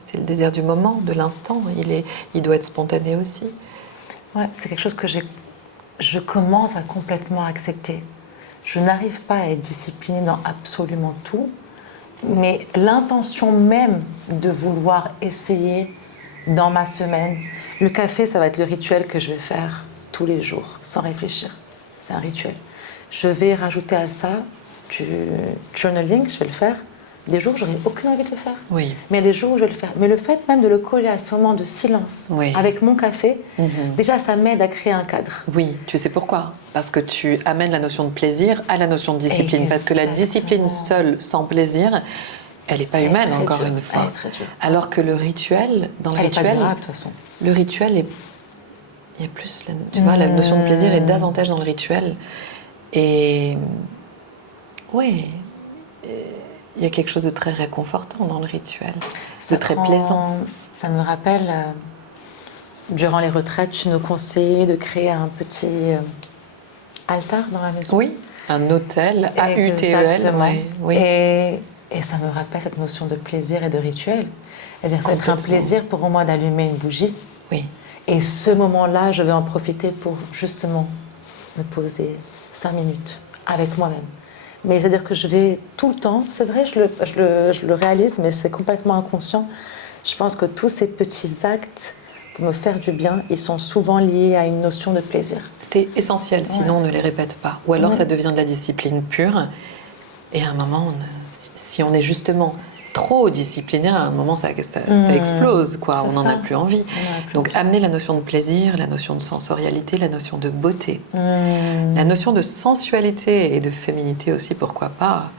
c'est le désir du moment, de l'instant. Il doit être spontané aussi. Ouais, c'est quelque chose que je commence à complètement accepter. Je n'arrive pas à être disciplinée dans absolument tout, mais l'intention même de vouloir essayer dans ma semaine, le café, ça va être le rituel que je vais faire tous les jours, sans réfléchir. C'est un rituel. Je vais rajouter à ça du journaling, je vais le faire. Des jours où j'aurais aucune envie de le faire. Oui. Mais des jours où je vais le faire. Mais le fait même de le coller à ce moment de silence avec mon café, déjà ça m'aide à créer un cadre. Oui, tu sais pourquoi ? Parce que tu amènes la notion de plaisir à la notion de discipline. Exactement. Parce que la discipline seule, sans plaisir, elle n'est pas humaine, encore une fois. Alors que le rituel, dans le rituel, elle est pas durable, de toute façon. Le rituel il y a plus, tu vois, la notion de plaisir est davantage dans le rituel. Et oui, il y a quelque chose de très réconfortant dans le rituel, de très plaisant. Ça me rappelle, durant les retraites, tu nous conseillais de créer un petit altar dans la maison. Oui, un autel, A-U-T-E-L. Exactement. Oui. Et ça me rappelle cette notion de plaisir et de rituel. C'est-à-dire ça va être un plaisir pour moi d'allumer une bougie. Oui. Et ce moment-là, je vais en profiter pour justement me poser 5 minutes avec moi-même. Mais c'est-à-dire que je vais tout le temps, c'est vrai, je le réalise, mais c'est complètement inconscient. Je pense que tous ces petits actes, pour me faire du bien, ils sont souvent liés à une notion de plaisir. C'est essentiel, sinon on ne les répète pas. Ou alors ça devient de la discipline pure. Et à un moment, si on est justement trop discipliné, à un moment ça explose, quoi. On n'en a plus envie. Donc amener la notion de plaisir, la notion de sensorialité, la notion de beauté, la notion de sensualité et de féminité aussi, pourquoi pas.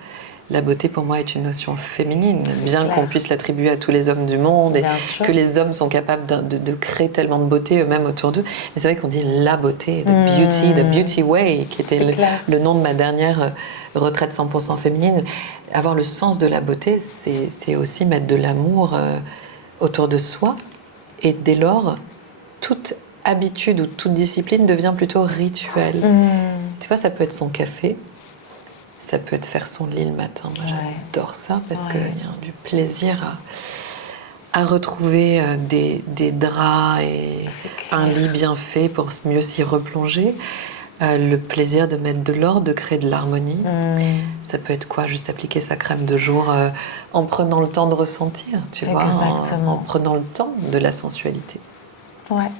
la beauté pour moi est une notion féminine, bien clair. qu'on puisse l'attribuer à tous les hommes du monde et Bien sûr. que les hommes sont capables de créer tellement de beauté eux-mêmes autour d'eux. Mais c'est vrai qu'on dit la beauté, the beauty way, qui était le nom de ma dernière retraite 100% féminine. Avoir le sens de la beauté, c'est aussi mettre de l'amour autour de soi. Et dès lors, toute habitude ou toute discipline devient plutôt rituel. Tu vois, ça peut être son café, ça peut être faire son lit le matin. Moi, j'adore ça parce qu'il y a du plaisir à retrouver des draps et un lit bien fait pour mieux s'y replonger. Le plaisir de mettre de l'ordre, de créer de l'harmonie. Ça peut être quoi? Juste appliquer sa crème de jour en prenant le temps de ressentir, tu vois, en prenant le temps de la sensualité. Ouais.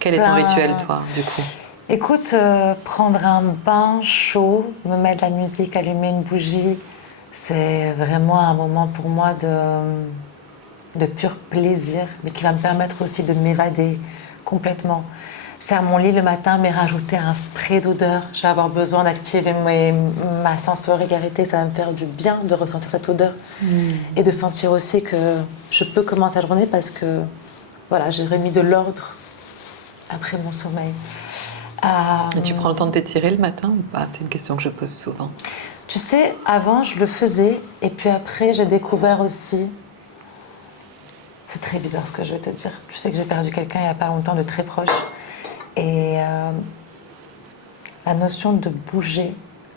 Quel est ton rituel, toi, du coup? Écoute, prendre un bain chaud, me mettre de la musique, allumer une bougie, c'est vraiment un moment pour moi de pur plaisir, mais qui va me permettre aussi de m'évader complètement. Faire mon lit le matin, mais rajouter un spray d'odeur. Je vais avoir besoin d'activer ma sensorialité, ça va me faire du bien de ressentir cette odeur et de sentir aussi que je peux commencer la journée parce que voilà, j'ai remis de l'ordre après mon sommeil. Et tu prends le temps de t'étirer le matin ou pas? C'est une question que je pose souvent. Tu sais, avant je le faisais et puis après j'ai découvert aussi. C'est très bizarre ce que je vais te dire. Tu sais que j'ai perdu quelqu'un il n'y a pas longtemps de très proche. Et la notion de bouger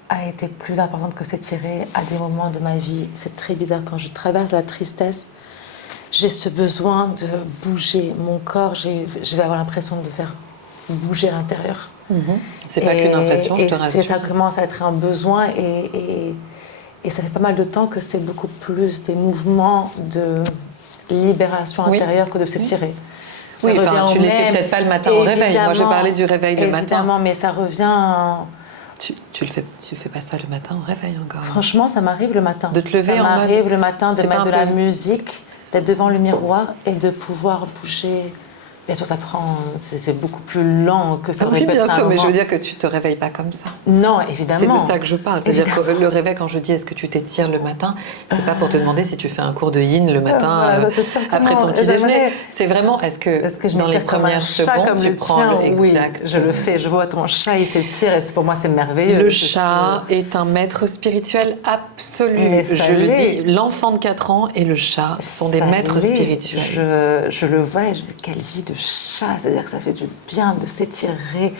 a été plus importante que s'étirer à des moments de ma vie. C'est très bizarre. Quand je traverse la tristesse, j'ai ce besoin de bouger. Mon corps, je vais avoir l'impression de faire bouger à l'intérieur. C'est pas qu'une impression, je te rassure. Ça commence à être un besoin et ça fait pas mal de temps que c'est beaucoup plus des mouvements de libération intérieure que de s'étirer. Oui, enfin, tu ne les fais peut-être pas le matin au réveil. Moi, je parlais du réveil le matin. Évidemment, mais ça revient... Tu fais pas ça le matin au réveil encore? Franchement, ça m'arrive le matin. De te lever en mode... Ça m'arrive le matin de mettre de la musique, d'être devant le miroir et de pouvoir bouger. Bien sûr, ça prend... C'est beaucoup plus lent que ça aurait pu être. Oui, bien sûr, mais je veux dire que tu te réveilles pas comme ça. Non, évidemment. C'est de ça que je parle. C'est-à-dire que le réveil, quand je dis est-ce que tu t'étires le matin, c'est pas pour te demander si tu fais un cours de yin le matin après ton petit déjeuner. C'est vraiment est-ce que je dans les premières secondes, tu prends le exact. Oui, je le fais. Je vois ton chat, il s'étire et pour moi, c'est merveilleux. Le chat est un maître spirituel absolu. Je le dis, l'enfant de 4 ans et le chat sont des maîtres spirituels. Je le vois et je dis quelle vie de chat, c'est-à-dire que ça fait du bien de s'étirer,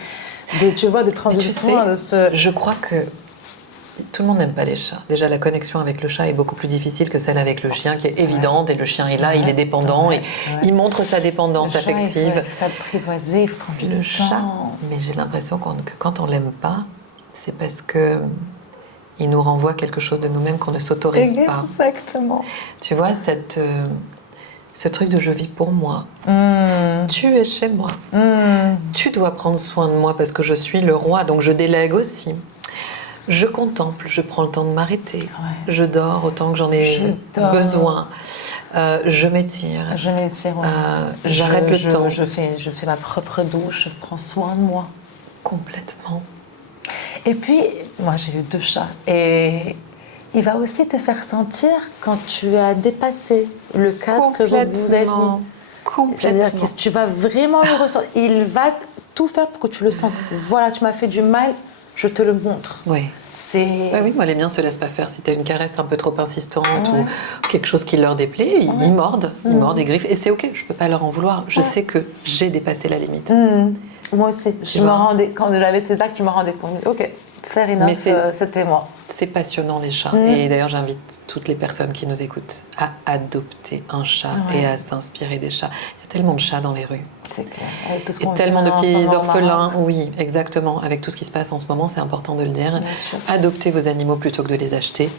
tu vois, de prendre du soin de ce... Je crois que tout le monde n'aime pas les chats. Déjà, la connexion avec le chat est beaucoup plus difficile que celle avec le chien, qui est évidente, et le chien est là, il est dépendant, et il montre sa dépendance affective. Il faut s'apprivoiser, il faut prendre du temps. Mais j'ai l'impression que quand on l'aime pas, c'est parce que il nous renvoie quelque chose de nous-mêmes qu'on ne s'autorise pas. Exactement. Tu vois, ce truc de je vis pour moi. Tu es chez moi. Tu dois prendre soin de moi parce que je suis le roi, donc je délègue aussi. Je contemple, je prends le temps de m'arrêter. Je dors autant que j'en ai besoin. Je m'étire. J'arrête le temps. Je fais ma propre douche, je prends soin de moi. Complètement. Et puis, moi j'ai eu 2 chats et il va aussi te faire sentir quand tu as dépassé le cadre que vous êtes mis. Complètement. C'est-à-dire que tu vas vraiment le ressentir. Il va tout faire pour que tu le sentes. Voilà, tu m'as fait du mal, je te le montre. Oui. Oui, moi les miens se laissent pas faire. Si tu as une caresse un peu trop insistante ou quelque chose qui leur déplaît, ils mordent, ils griffent. Et c'est ok, je peux pas leur en vouloir. Je sais que j'ai dépassé la limite. Moi aussi. Quand j'avais ces actes, je me rendais compte. Ok, fair enough, c'était moi. C'est passionnant les chats. Et d'ailleurs, j'invite toutes les personnes qui nous écoutent à adopter un chat et à s'inspirer des chats. Il y a tellement de chats dans les rues. C'est clair. Avec tout ce et tellement de petits orphelins. Oui, exactement. Avec tout ce qui se passe en ce moment, c'est important de le dire. Adoptez vos animaux plutôt que de les acheter.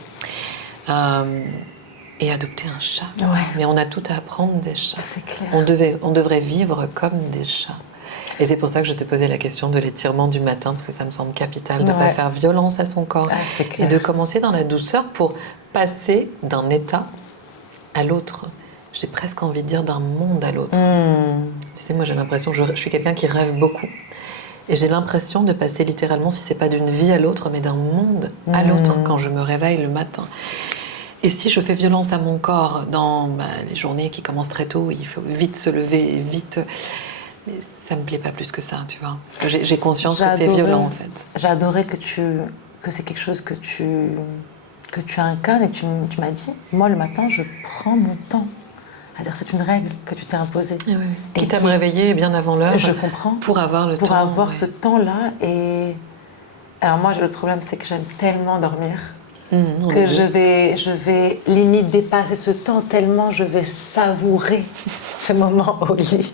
Et adopter un chat. Mais on a tout à apprendre des chats. C'est clair. On devrait vivre comme des chats. Et c'est pour ça que je t'ai posé la question de l'étirement du matin, parce que ça me semble capital de ne pas faire violence à son corps et de commencer dans la douceur pour passer d'un état à l'autre. J'ai presque envie de dire d'un monde à l'autre. Tu sais, moi j'ai l'impression, je suis quelqu'un qui rêve beaucoup. Et j'ai l'impression de passer littéralement, si c'est pas d'une vie à l'autre, mais d'un monde à l'autre quand je me réveille le matin. Et si je fais violence à mon corps dans les journées qui commencent très tôt, il faut vite se lever, vite... Mais ça me plaît pas plus que ça, tu vois. Parce que j'ai conscience que c'est violent, en fait. J'ai adoré que c'est quelque chose que tu incarnes et tu m'as dit, moi le matin, je prends mon temps. C'est-à-dire c'est une règle que tu t'es imposée. Oui, oui. Quitte à me réveiller bien avant l'heure. Je comprends. Pour avoir le temps. Pour avoir ce temps-là. Et alors moi, le problème, c'est que j'aime tellement dormir que je vais limite dépasser ce temps tellement je vais savourer ce moment au lit.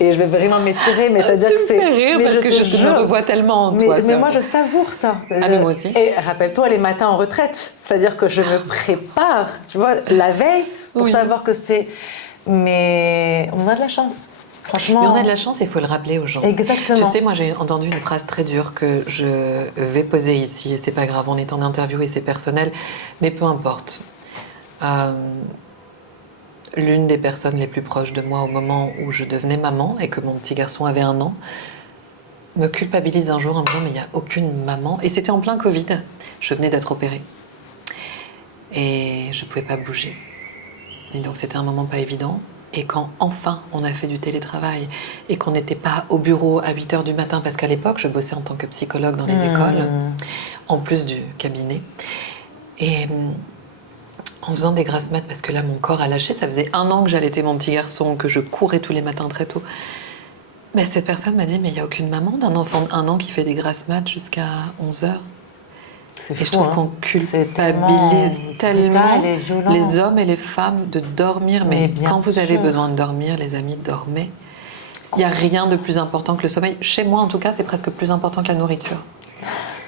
Et je vais vraiment m'étirer, mais c'est-à-dire que c'est... rire parce que je me revois tellement en toi. Mais moi, je savoure ça. Mais moi aussi. Et rappelle-toi, les matins en retraite. C'est-à-dire que je me prépare, tu vois, la veille pour savoir que c'est... Mais on a de la chance. Franchement... Mais on a de la chance et il faut le rappeler aux gens. Exactement. Tu sais, moi j'ai entendu une phrase très dure que je vais poser ici, et c'est pas grave, on est en interview et c'est personnel, mais peu importe. L'une des personnes les plus proches de moi au moment où je devenais maman et que mon petit garçon avait 1 an, me culpabilise un jour en me disant mais il n'y a aucune maman, et c'était en plein Covid, je venais d'être opérée et je pouvais pas bouger. Et donc c'était un moment pas évident. Et quand enfin on a fait du télétravail et qu'on n'était pas au bureau à 8h du matin, parce qu'à l'époque je bossais en tant que psychologue dans les écoles, en plus du cabinet, et en faisant des grasses mat, parce que là mon corps a lâché, ça faisait 1 an que j'allaitais mon petit garçon, que je courais tous les matins très tôt. Mais cette personne m'a dit mais il n'y a aucune maman d'un enfant d'1 an qui fait des grasses mat jusqu'à 11h. Et je trouve qu'on culpabilise tellement les hommes et les femmes de dormir. Mais quand vous avez besoin de dormir, les amis, dormez. Il n'y a rien de plus important que le sommeil. Chez moi, en tout cas, c'est presque plus important que la nourriture.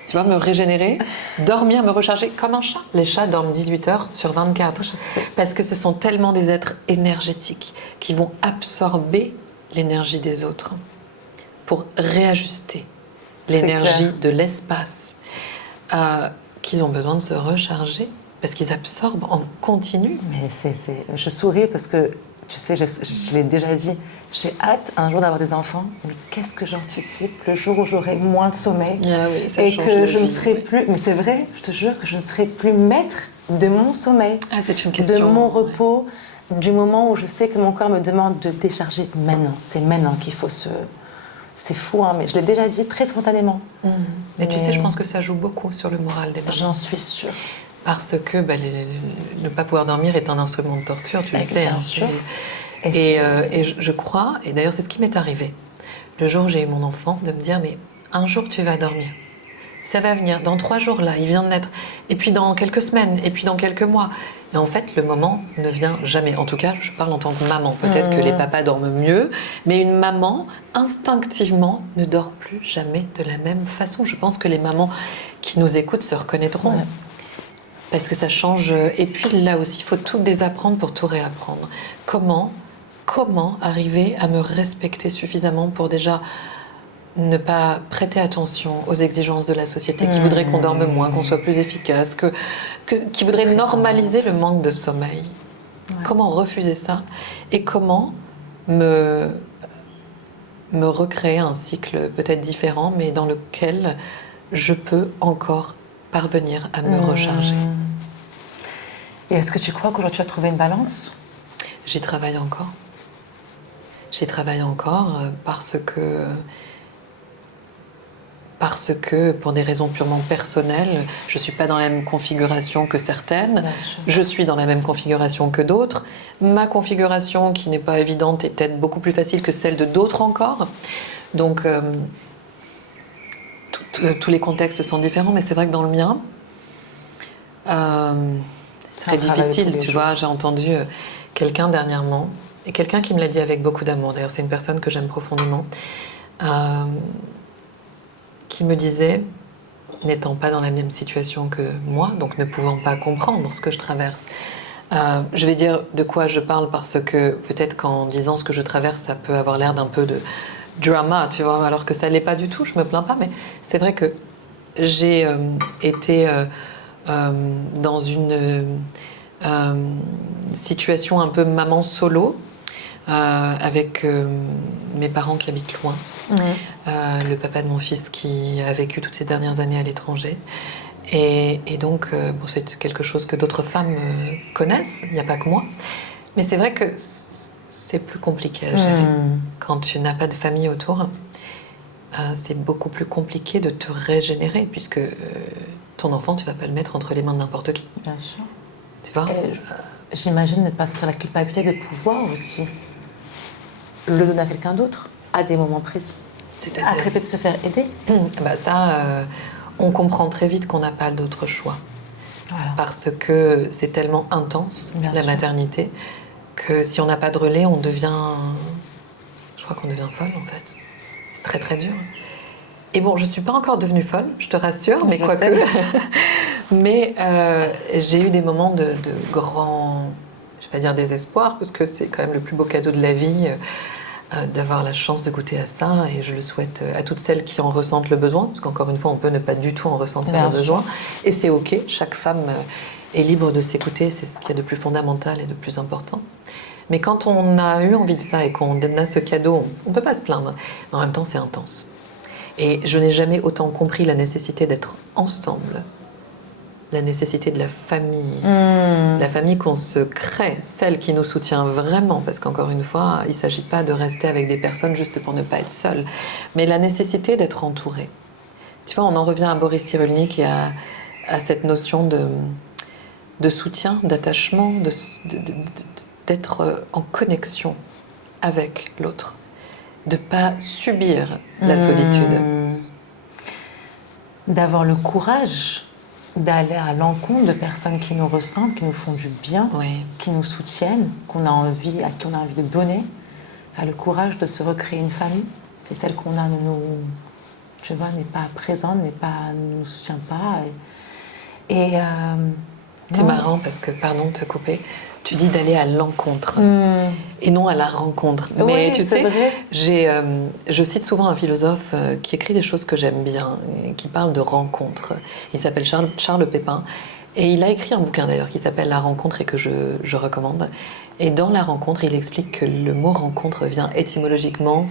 Tu vois, me régénérer, dormir, me recharger comme un chat. Les chats dorment 18h sur 24. Je sais. Parce que ce sont tellement des êtres énergétiques qui vont absorber l'énergie des autres pour réajuster l'énergie de l'espace. Qu'ils ont besoin de se recharger parce qu'ils absorbent en continu. Mais je souris parce que, tu sais, je l'ai déjà dit, j'ai hâte un jour d'avoir des enfants, mais qu'est-ce que j'anticipe le jour où j'aurai moins de sommeil et que je ne serai plus, mais c'est vrai, je te jure que je ne serai plus maître de mon sommeil, c'est une question, de mon repos, du moment où je sais que mon corps me demande de décharger maintenant. C'est maintenant qu'il faut se... C'est fou, hein, mais je l'ai déjà dit très spontanément. Mais tu sais, je pense que ça joue beaucoup sur le moral des mamans. J'en suis sûre. Parce que ne pas pouvoir dormir est un instrument de torture, tu le sais. Bien sûr. Et je crois, et d'ailleurs c'est ce qui m'est arrivé, le jour où j'ai eu mon enfant, de me dire, mais un jour tu vas dormir. Ça va venir, dans 3 jours là, il vient de naître, et puis dans quelques semaines, et puis dans quelques mois. Et en fait, le moment ne vient jamais. En tout cas, je parle en tant que maman. Peut-être que les papas dorment mieux, mais une maman, instinctivement, ne dort plus jamais de la même façon. Je pense que les mamans qui nous écoutent se reconnaîtront. Parce que ça change. Et puis là aussi, il faut tout désapprendre pour tout réapprendre. Comment arriver à me respecter suffisamment pour déjà ne pas prêter attention aux exigences de la société qui voudrait qu'on dorme moins, qu'on soit plus efficace, qui voudrait normaliser le manque de sommeil. Comment refuser ça? Et comment me recréer un cycle peut-être différent, mais dans lequel je peux encore parvenir à me recharger. Et est-ce que tu crois qu'aujourd'hui tu as trouvé une balance? J'y travaille encore. J'y travaille encore parce que, pour des raisons purement personnelles, je ne suis pas dans la même configuration que certaines, je suis dans la même configuration que d'autres. Ma configuration, qui n'est pas évidente, est peut-être beaucoup plus facile que celle de d'autres encore. Donc, tous les contextes sont différents, mais c'est vrai que dans le mien, c'est très difficile. Tu vois, j'ai entendu quelqu'un dernièrement, et quelqu'un qui me l'a dit avec beaucoup d'amour, d'ailleurs c'est une personne que j'aime profondément, qui me disait, n'étant pas dans la même situation que moi, donc ne pouvant pas comprendre ce que je traverse, je vais dire de quoi je parle parce que peut-être qu'en disant ce que je traverse, ça peut avoir l'air d'un peu de drama, tu vois, alors que ça l'est pas du tout, je me plains pas, mais c'est vrai que j'ai été dans une situation un peu maman solo, avec mes parents qui habitent loin. le papa de mon fils qui a vécu toutes ces dernières années à l'étranger. Et donc, bon, c'est quelque chose que d'autres femmes connaissent, il n'y a pas que moi. Mais c'est vrai que c'est plus compliqué à gérer. Quand tu n'as pas de famille autour, c'est beaucoup plus compliqué de te régénérer, puisque ton enfant, tu ne vas pas le mettre entre les mains de n'importe qui. Bien sûr. Tu vois. J'imagine ne pas sentir la culpabilité de pouvoir aussi le donner à quelqu'un d'autre, à des moments précis. C'est-à-dire accepter de se faire aider. Bah ça, on comprend très vite qu'on n'a pas d'autre choix. Voilà. Parce que c'est tellement intense, Bien la sûr. maternité, que si on n'a pas de relais, on devient... Je crois qu'on devient folle, en fait. C'est très, très dur. Et bon, je ne suis pas encore devenue folle, je te rassure, mais quoique... Mais j'ai eu des moments de grand... Je ne vais pas dire désespoir, parce que c'est quand même le plus beau cadeau de la vie, d'avoir la chance de goûter à ça. Et je le souhaite à toutes celles qui en ressentent le besoin, parce qu'encore une fois, on peut ne pas du tout en ressentir Bien le besoin. sûr. Et c'est OK, chaque femme est libre de s'écouter, c'est ce qu'il y a de plus fondamental et de plus important. Mais quand on a eu envie de ça et qu'on a ce cadeau, on ne peut pas se plaindre. Mais en même temps, c'est intense. Et je n'ai jamais autant compris la nécessité d'être ensemble, la nécessité de la famille, la famille qu'on se crée, celle qui nous soutient vraiment, parce qu'encore une fois, il ne s'agit pas de rester avec des personnes juste pour ne pas être seul, mais la nécessité d'être entouré. Tu vois, on en revient à Boris Cyrulnik et à cette notion de soutien, d'attachement, d'être en connexion avec l'autre, de ne pas subir la solitude. D'avoir le courage d'aller à l'encontre de personnes qui nous ressemblent, qui nous font du bien, Oui. qui nous soutiennent, à qui on a envie de donner. Enfin, le courage de se recréer une famille, c'est celle qu'on a, tu vois, n'est pas présente, ne nous soutient pas. C'est marrant parce que, pardon de te couper, tu dis d'aller à l'encontre et non à la rencontre. Oui, mais tu sais, vrai. je cite souvent un philosophe qui écrit des choses que j'aime bien, et qui parle de rencontre. Il s'appelle Charles Pépin et il a écrit un bouquin d'ailleurs qui s'appelle La rencontre et que je recommande. Et dans La rencontre, il explique que le mot rencontre vient étymologiquement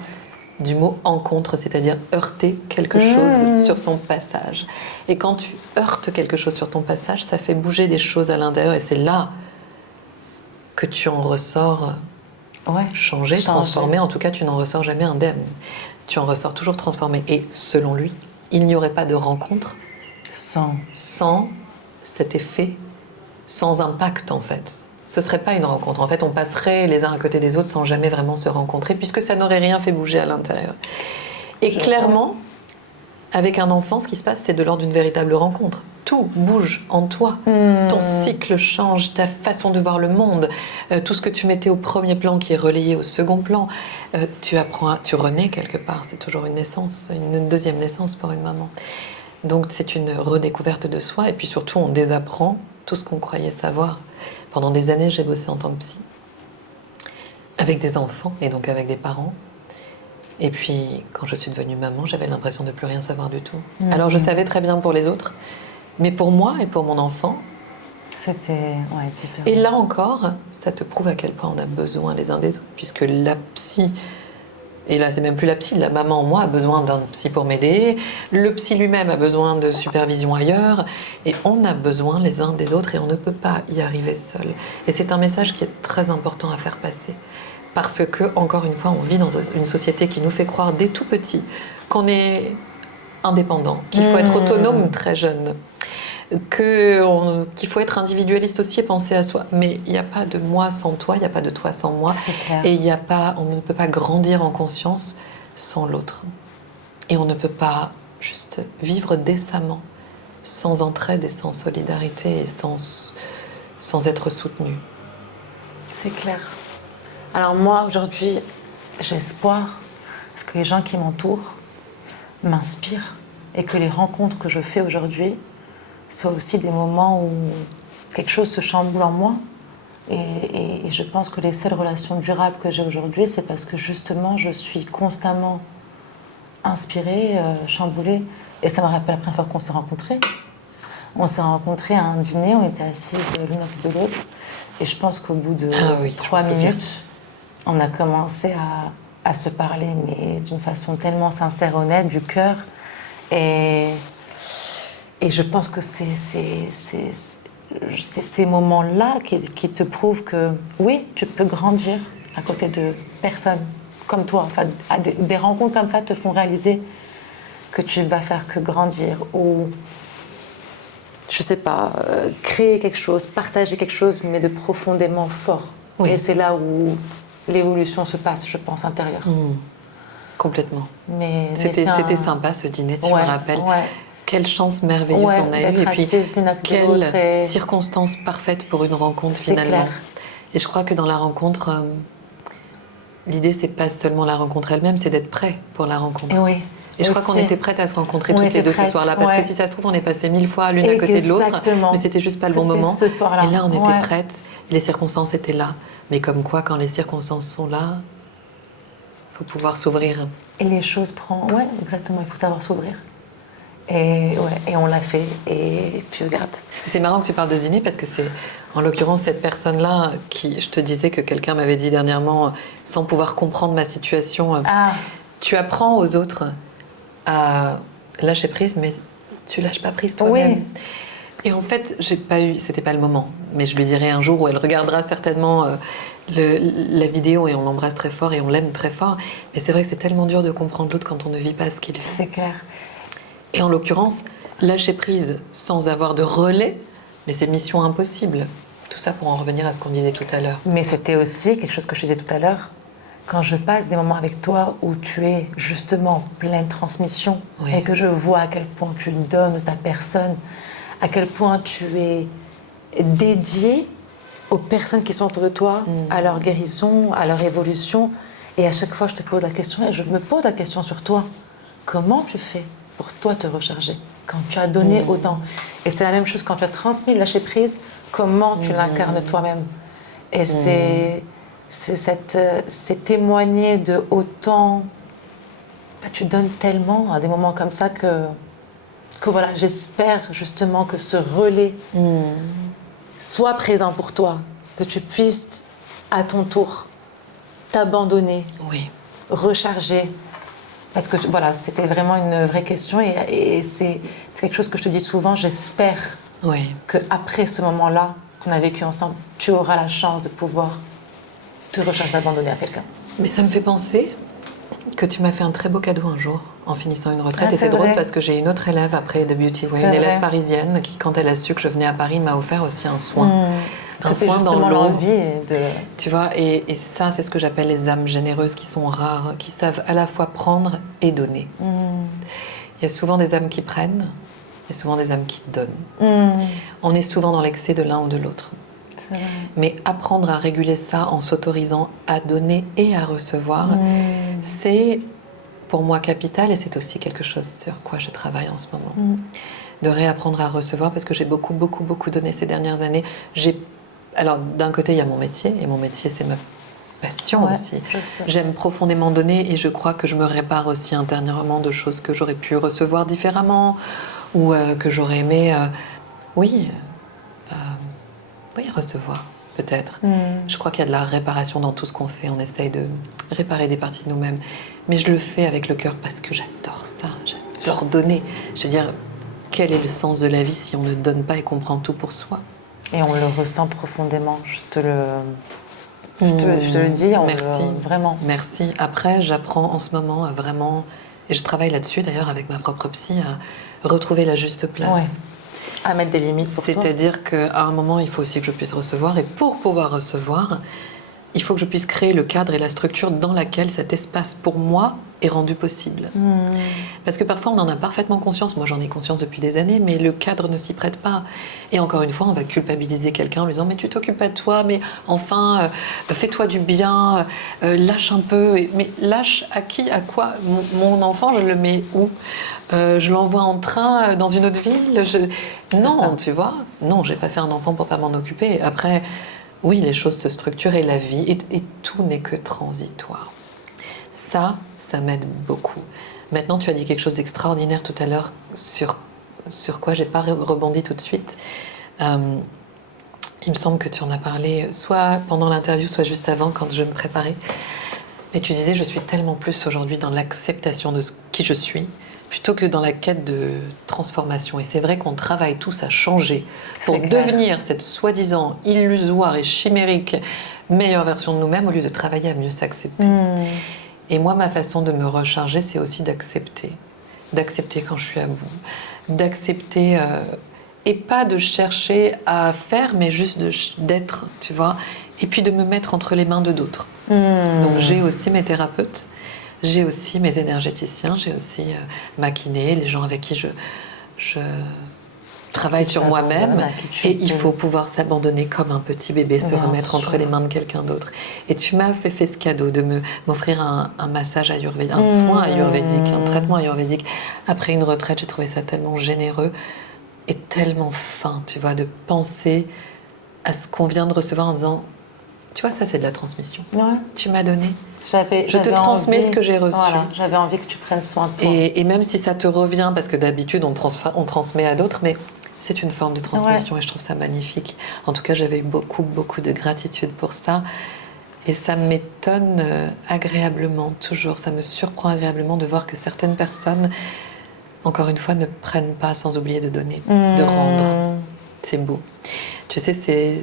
du mot encontre, c'est-à-dire heurter quelque chose sur son passage. Et quand tu heurtes quelque chose sur ton passage, ça fait bouger des choses à l'intérieur et c'est là que tu en ressors changé, transformé. En tout cas, tu n'en ressors jamais indemne. Tu en ressors toujours transformé. Et selon lui, il n'y aurait pas de rencontre sans cet effet, sans impact en fait. Ce serait pas une rencontre. En fait, on passerait les uns à côté des autres sans jamais vraiment se rencontrer, puisque ça n'aurait rien fait bouger à l'intérieur. Et clairement, avec un enfant, ce qui se passe, c'est de l'ordre d'une véritable rencontre. Tout bouge en toi. Ton cycle change, ta façon de voir le monde, tout ce que tu mettais au premier plan qui est relayé au second plan. Tu renais quelque part. C'est toujours une naissance, une deuxième naissance pour une maman. Donc c'est une redécouverte de soi. Et puis surtout, on désapprend tout ce qu'on croyait savoir. Pendant des années, j'ai bossé en tant que psy, avec des enfants et donc avec des parents. Et puis, quand je suis devenue maman, j'avais l'impression de plus rien savoir du tout. Alors, je savais très bien pour les autres, mais pour moi et pour mon enfant, c'était différent. Et là encore, ça te prouve à quel point on a besoin les uns des autres, puisque la psy, et là c'est même plus la psy, la maman en moi a besoin d'un psy pour m'aider, le psy lui-même a besoin de supervision ailleurs, et on a besoin les uns des autres et on ne peut pas y arriver seul. Et c'est un message qui est très important à faire passer. Parce que, encore une fois, on vit dans une société qui nous fait croire dès tout petit qu'on est indépendant, qu'il faut être autonome très jeune, qu'il faut être individualiste aussi et penser à soi. Mais il n'y a pas de moi sans toi, il n'y a pas de toi sans moi. Et on ne peut pas grandir en conscience sans l'autre. Et on ne peut pas juste vivre décemment sans entraide et sans solidarité et sans être soutenu. C'est clair. Alors moi, aujourd'hui, j'ai espoir parce que les gens qui m'entourent m'inspirent et que les rencontres que je fais aujourd'hui soient aussi des moments où quelque chose se chamboule en moi. Et je pense que les seules relations durables que j'ai aujourd'hui, c'est parce que justement, je suis constamment inspirée, chamboulée. Et ça me rappelle la première fois qu'on s'est rencontrés. On s'est rencontrés à un dîner, on était assises l'une à côté de l'autre. Et je pense qu'au bout de 3 minutes, on a commencé à se parler, mais d'une façon tellement sincère, honnête, du cœur. Et, et je pense que c'est ces moments-là qui te prouvent que oui, tu peux grandir à côté de personnes comme toi. Enfin, des rencontres comme ça te font réaliser que tu vas faire que grandir ou, je sais pas, créer quelque chose, partager quelque chose, mais de profondément fort. Oui. Et c'est là où l'évolution se passe, je pense, intérieure. Complètement. Mais C'était sympa ce dîner, tu me rappelles. Quelle chance merveilleuse on a eue, et puis quelle circonstance parfaite pour une rencontre finalement. Clair. Et je crois que dans la rencontre, l'idée c'est pas seulement la rencontre elle-même, c'est d'être prêt pour la rencontre. Et je crois qu'on était prêtes à se rencontrer toutes les deux ce soir-là, parce que si ça se trouve, on est passé 1000 fois l'une à côté de l'autre, mais c'était juste pas le bon moment. Et là, on était prêtes, les circonstances étaient là. Mais comme quoi, quand les circonstances sont là, il faut pouvoir s'ouvrir. Et les choses prennent... Ouais, exactement, il faut savoir s'ouvrir. Et on l'a fait. Et puis regarde. C'est marrant que tu parles de ce dîner, parce que c'est, en l'occurrence, cette personne-là qui, je te disais que quelqu'un m'avait dit dernièrement, sans pouvoir comprendre ma situation, tu apprends aux autres à lâcher prise, mais tu lâches pas prise toi-même. Oui. Et en fait, c'était pas le moment, mais je lui dirai un jour où elle regardera certainement la vidéo, et on l'embrasse très fort et on l'aime très fort. Mais c'est vrai que c'est tellement dur de comprendre l'autre quand on ne vit pas ce qu'il vit. C'est clair. Et en l'occurrence, lâcher prise sans avoir de relais, mais c'est mission impossible. Tout ça pour en revenir à ce qu'on disait tout à l'heure. Mais c'était aussi quelque chose que je disais tout à l'heure. Quand je passe des moments avec toi où tu es justement plein de transmission, et que je vois à quel point tu donnes ta personne, à quel point tu es dédié aux personnes qui sont autour de toi, à leur guérison, à leur évolution. Et à chaque fois, je te pose la question, et je me pose la question sur toi. Comment tu fais pour toi te recharger quand tu as donné autant? Et c'est la même chose quand tu as transmis le lâcher prise, comment tu l'incarnes toi-même? Et c'est témoigner de autant... tu donnes tellement à des moments comme ça que voilà, j'espère justement que ce relais soit présent pour toi, que tu puisses à ton tour t'abandonner, recharger. Parce que voilà, c'était vraiment une vraie question, et c'est quelque chose que je te dis souvent. J'espère qu'après ce moment-là qu'on a vécu ensemble, tu auras la chance de pouvoir te recharger, d'abandonner à quelqu'un. Mais ça me fait penser que tu m'as fait un très beau cadeau un jour en finissant une retraite. Et c'est drôle parce que j'ai une autre élève après The Beauty Way, une élève parisienne qui, quand elle a su que je venais à Paris, m'a offert aussi un soin. Un soin dans l'envie de... Tu vois, et ça, c'est ce que j'appelle les âmes généreuses, qui sont rares, qui savent à la fois prendre et donner. Il y a souvent des âmes qui prennent, il y a souvent des âmes qui donnent. On est souvent dans l'excès de l'un ou de l'autre. Mais apprendre à réguler ça en s'autorisant à donner et à recevoir, c'est pour moi capital, et c'est aussi quelque chose sur quoi je travaille en ce moment. De réapprendre à recevoir, parce que j'ai beaucoup, beaucoup, beaucoup donné ces dernières années. Alors, d'un côté, il y a mon métier, et mon métier, c'est ma passion aussi. J'aime profondément donner, et je crois que je me répare aussi intérieurement de choses que j'aurais pu recevoir différemment, ou que j'aurais aimé, recevoir, peut-être. Je crois qu'il y a de la réparation dans tout ce qu'on fait. On essaye de réparer des parties de nous-mêmes. Mais je le fais avec le cœur parce que j'adore ça. J'adore donner. Je veux dire, quel est le sens de la vie si on ne donne pas et qu'on prend tout pour soi? Et on le ressent profondément. Je te le dis. Merci. Vraiment. Merci. Après, j'apprends en ce moment à vraiment... Et je travaille là-dessus, d'ailleurs, avec ma propre psy, à retrouver la juste place. À mettre des limites pour toi. C'est-à-dire qu'à un moment, il faut aussi que je puisse recevoir. Et pour pouvoir recevoir, il faut que je puisse créer le cadre et la structure dans laquelle cet espace pour moi est rendu possible. Parce que parfois, on en a parfaitement conscience. Moi, j'en ai conscience depuis des années, mais le cadre ne s'y prête pas. Et encore une fois, on va culpabiliser quelqu'un en lui disant « Mais tu t'occupes pas de toi, mais enfin, fais-toi du bien, lâche un peu. » Mais lâche à qui, à quoi? Mon enfant, je le mets où? Je l'envoie en train dans une autre ville? Non, tu vois. Non, j'ai pas fait un enfant pour pas m'en occuper. Après, oui, les choses se structurent et la vie, et tout n'est que transitoire. Ça m'aide beaucoup. Maintenant, tu as dit quelque chose d'extraordinaire tout à l'heure sur quoi j'ai pas rebondi tout de suite. Il me semble que tu en as parlé soit pendant l'interview, soit juste avant, quand je me préparais. Mais tu disais, je suis tellement plus aujourd'hui dans l'acceptation de qui je suis, plutôt que dans la quête de transformation. Et c'est vrai qu'on travaille tous à changer pour C'est clair. devenir cette soi-disant illusoire et chimérique meilleure version de nous-mêmes au lieu de travailler à mieux s'accepter. Et moi, ma façon de me recharger, c'est aussi d'accepter. D'accepter quand je suis à bout. D'accepter, et pas de chercher à faire, mais juste d'être, tu vois. Et puis de me mettre entre les mains de d'autres. Donc j'ai aussi mes thérapeutes, j'ai aussi mes énergéticiens, j'ai aussi ma kiné, les gens avec qui je travaille sur moi-même. Et il faut pouvoir s'abandonner comme un petit bébé, se remettre entre les mains de quelqu'un d'autre. Et tu m'as fait ce cadeau de m'offrir un massage ayurvédique, un soin ayurvédique, un traitement ayurvédique. Après une retraite, j'ai trouvé ça tellement généreux et tellement fin, tu vois, de penser à ce qu'on vient de recevoir en disant, tu vois, ça c'est de la transmission. Ouais. Tu m'as donné. Je te J'avais transmets envie, ce que j'ai reçu. Voilà, j'avais envie que tu prennes soin de toi. Et même si ça te revient, parce que d'habitude on transmet à d'autres, mais c'est une forme de transmission et je trouve ça magnifique. En tout cas, j'avais eu beaucoup, beaucoup de gratitude pour ça. Et ça m'étonne agréablement, toujours. Ça me surprend agréablement de voir que certaines personnes, encore une fois, ne prennent pas sans oublier de donner, de rendre. C'est beau. Tu sais,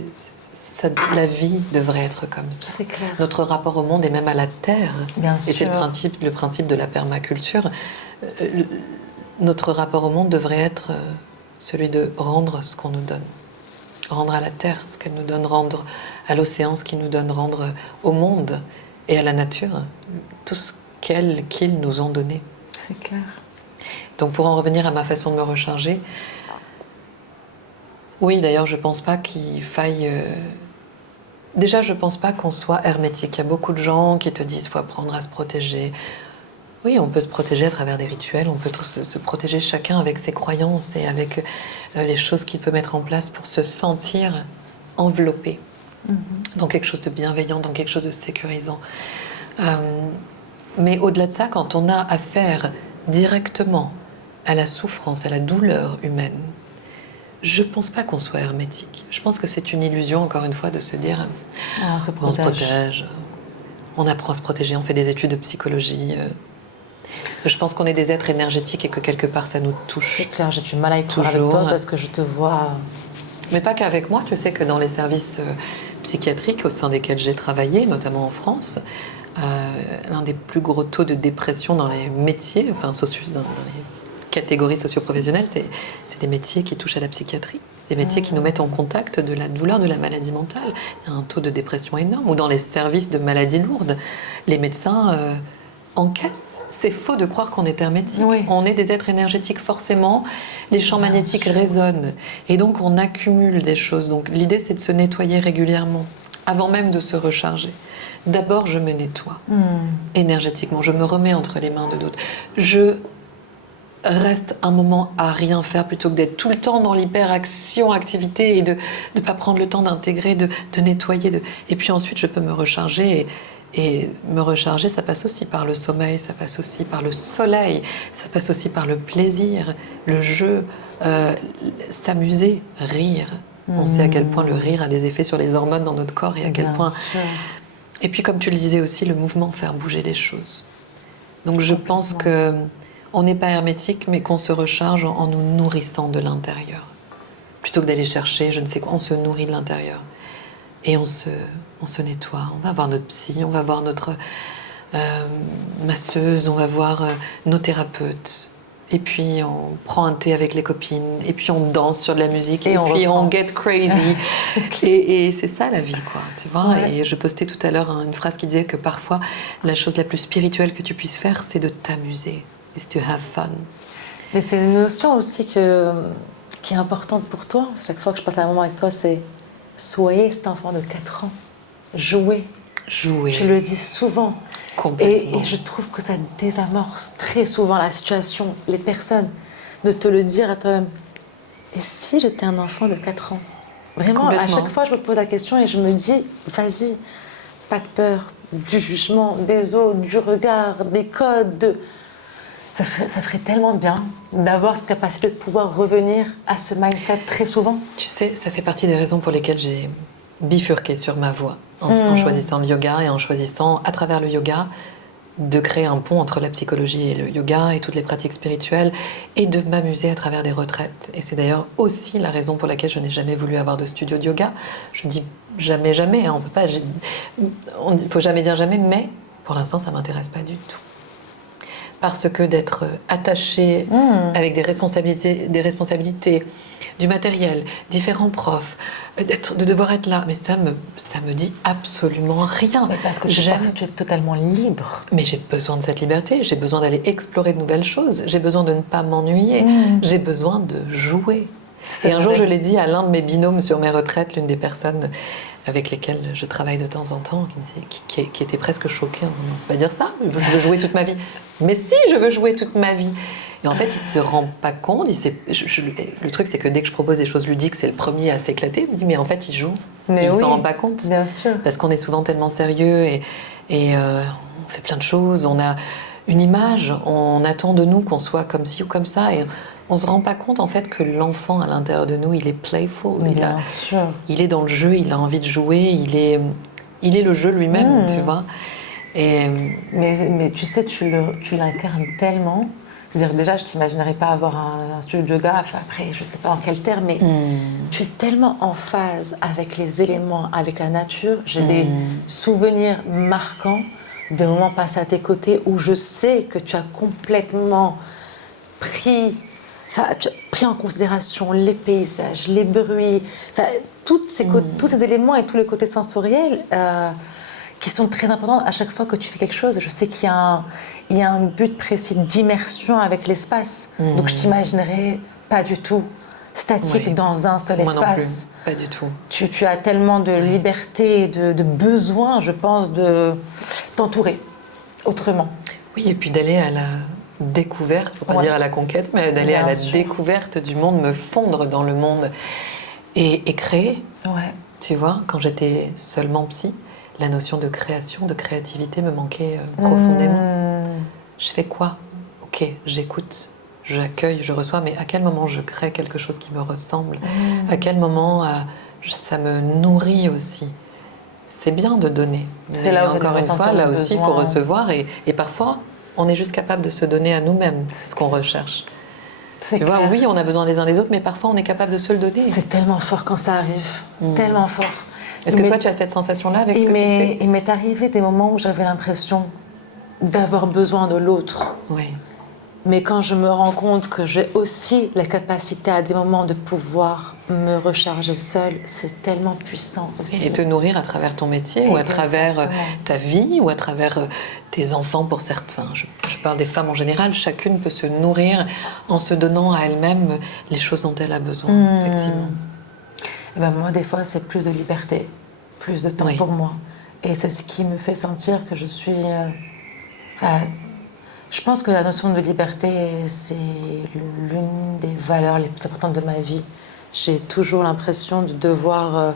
la vie devrait être comme ça. C'est clair. Notre rapport au monde et même à la terre. Bien et c'est le principe de la permaculture. Notre rapport au monde devrait être celui de rendre ce qu'on nous donne. Rendre à la terre ce qu'elle nous donne, rendre à l'océan ce qu'il nous donne, rendre au monde et à la nature tout ce qu'ils nous ont donné. C'est clair. Donc pour en revenir à ma façon de me recharger, oui, d'ailleurs, je pense pas qu'il faille. Déjà, je pense pas qu'on soit hermétique. Il y a beaucoup de gens qui te disent qu'il faut apprendre à se protéger. Oui, on peut se protéger à travers des rituels, on peut tous se protéger chacun avec ses croyances et avec les choses qu'il peut mettre en place pour se sentir enveloppé dans quelque chose de bienveillant, dans quelque chose de sécurisant. Mais au-delà de ça, quand on a affaire directement à la souffrance, à la douleur humaine, je ne pense pas qu'on soit hermétique. Je pense que c'est une illusion, encore une fois, de se dire on se protège, on apprend à se protéger, on fait des études de psychologie. Je pense qu'on est des êtres énergétiques et que quelque part ça nous touche. C'est clair, j'ai du mal à y croire avec toi parce que je te vois. Mais pas qu'avec moi, tu sais que dans les services psychiatriques au sein desquels j'ai travaillé, notamment en France, l'un des plus gros taux de dépression dans les métiers, enfin dans les catégories socio-professionnelles, c'est des métiers qui touchent à la psychiatrie. Des métiers qui nous mettent en contact de la douleur, de la maladie mentale. Il y a un taux de dépression énorme. Ou dans les services de maladies lourdes, les médecins encaissent. C'est faux de croire qu'on est hermétique. Oui. On est des êtres énergétiques, forcément. Les champs magnétiques résonnent. Et donc, on accumule des choses. Donc, l'idée, c'est de se nettoyer régulièrement, avant même de se recharger. D'abord, je me nettoie énergétiquement. Je me remets entre les mains de d'autres. Je reste un moment à rien faire plutôt que d'être tout le temps dans l'hyperaction, activité et de ne pas prendre le temps d'intégrer, de nettoyer. Et puis ensuite, je peux me recharger. Et me recharger, ça passe aussi par le sommeil, ça passe aussi par le soleil, ça passe aussi par le plaisir, le jeu, s'amuser, rire. On sait à quel point le rire a des effets sur les hormones dans notre corps et à quel point... Et puis comme tu le disais aussi, le mouvement, faire bouger les choses. Donc je pense que on n'est pas hermétique, mais qu'on se recharge en nous nourrissant de l'intérieur. Plutôt que d'aller chercher, je ne sais quoi, on se nourrit de l'intérieur. Et on se nettoie. On va voir notre psy, on va voir notre masseuse, on va voir nos thérapeutes. Et puis on prend un thé avec les copines, et puis on danse sur de la musique, et puis on get crazy. et c'est ça la vie, quoi, tu vois. Ouais. Et je postais tout à l'heure une phrase qui disait que parfois, la chose la plus spirituelle que tu puisses faire, c'est de t'amuser. Is to have fun. Mais c'est une notion aussi qui est importante pour toi. Chaque fois que je passe un moment avec toi, c'est soyez cet enfant de 4 ans. Jouez. Jouer. Tu le dis souvent. Complètement. Et je trouve que ça désamorce très souvent la situation, les personnes, de te le dire à toi-même. Et si j'étais un enfant de 4 ans? Vraiment, à chaque fois, je me pose la question et je me dis, vas-y, pas de peur, du jugement, des autres, du regard, des codes. Ça ferait tellement bien d'avoir cette capacité de pouvoir revenir à ce mindset très souvent. Tu sais, ça fait partie des raisons pour lesquelles j'ai bifurqué sur ma voie en choisissant le yoga et en choisissant, à travers le yoga, de créer un pont entre la psychologie et le yoga et toutes les pratiques spirituelles et de m'amuser à travers des retraites. Et c'est d'ailleurs aussi la raison pour laquelle je n'ai jamais voulu avoir de studio de yoga. Je dis jamais, jamais, hein, on peut pas, il faut jamais dire jamais, mais pour l'instant, ça m'intéresse pas du tout. Parce que d'être attaché avec des responsabilités, du matériel, différents profs, de devoir être là, mais ça me dit absolument rien. Mais parce que tu es totalement libre. Mais j'ai besoin de cette liberté, j'ai besoin d'aller explorer de nouvelles choses, j'ai besoin de ne pas m'ennuyer, j'ai besoin de jouer. Et un jour, je l'ai dit à l'un de mes binômes sur mes retraites, l'une des personnes avec lesquelles je travaille de temps en temps, qui était presque choquée en disant, on peut pas dire ça, je veux jouer toute ma vie. Mais si, je veux jouer toute ma vie. Et en fait, il se rend pas compte. Le truc, c'est que dès que je propose des choses ludiques, c'est le premier à s'éclater. Il me dit, mais en fait, il joue. Mais il s'en rend pas compte. Bien sûr. Parce qu'on est souvent tellement sérieux et on fait plein de choses. On a une image, on attend de nous qu'on soit comme ci ou comme ça. Et on se rend pas compte, en fait, que l'enfant à l'intérieur de nous, il est playful. Bien sûr. Il est dans le jeu, il a envie de jouer, il est le jeu lui-même, tu vois. Mais tu sais, tu l'incarnes tellement. C'est-à-dire, déjà, je ne t'imaginerais pas avoir un studio de yoga. Enfin, après, je ne sais pas en quel terme, mais tu es tellement en phase avec les éléments, avec la nature. J'ai des souvenirs marquants de moments passés à tes côtés où je sais que tu as complètement pris en considération les paysages, les bruits, tous ces éléments et tous les côtés sensoriels qui sont très importants à chaque fois que tu fais quelque chose. Je sais qu'il y a un but précis d'immersion avec l'espace. Donc je t'imaginerais pas du tout statique dans un seul Moi espace. Non plus, pas du tout. Tu as tellement de liberté et de besoin, je pense, de t'entourer autrement. Oui, et puis d'aller à la découverte, faut pas dire à la conquête, mais d'aller à la découverte du monde, me fondre dans le monde et créer. Ouais. Tu vois, quand j'étais seulement psy, la notion de création, de créativité me manquait profondément. Je fais quoi? Ok, j'écoute, j'accueille, je reçois, mais à quel moment je crée quelque chose qui me ressemble? À quel moment ça me nourrit aussi? C'est bien de donner, mais là encore une fois, là aussi, il faut recevoir et parfois, on est juste capable de se donner à nous-mêmes, c'est ce qu'on recherche. Tu vois, oui, on a besoin les uns des autres, mais parfois on est capable de se le donner. C'est tellement fort quand ça arrive, tellement fort. Est-ce que toi, tu as cette sensation-là avec ce que tu fais? Il m'est arrivé des moments où j'avais l'impression d'avoir besoin de l'autre. Oui. Mais quand je me rends compte que j'ai aussi la capacité à des moments de pouvoir me recharger seule, c'est tellement puissant aussi. Et te nourrir à travers ton métier ou à travers ta vie ou à travers tes enfants pour certains. Enfin, je parle des femmes en général. Chacune peut se nourrir en se donnant à elle-même les choses dont elle a besoin, effectivement. Et ben moi, des fois, c'est plus de liberté, plus de temps pour moi. Et c'est ce qui me fait sentir que je suis... je pense que la notion de liberté, c'est l'une des valeurs les plus importantes de ma vie. J'ai toujours l'impression de devoir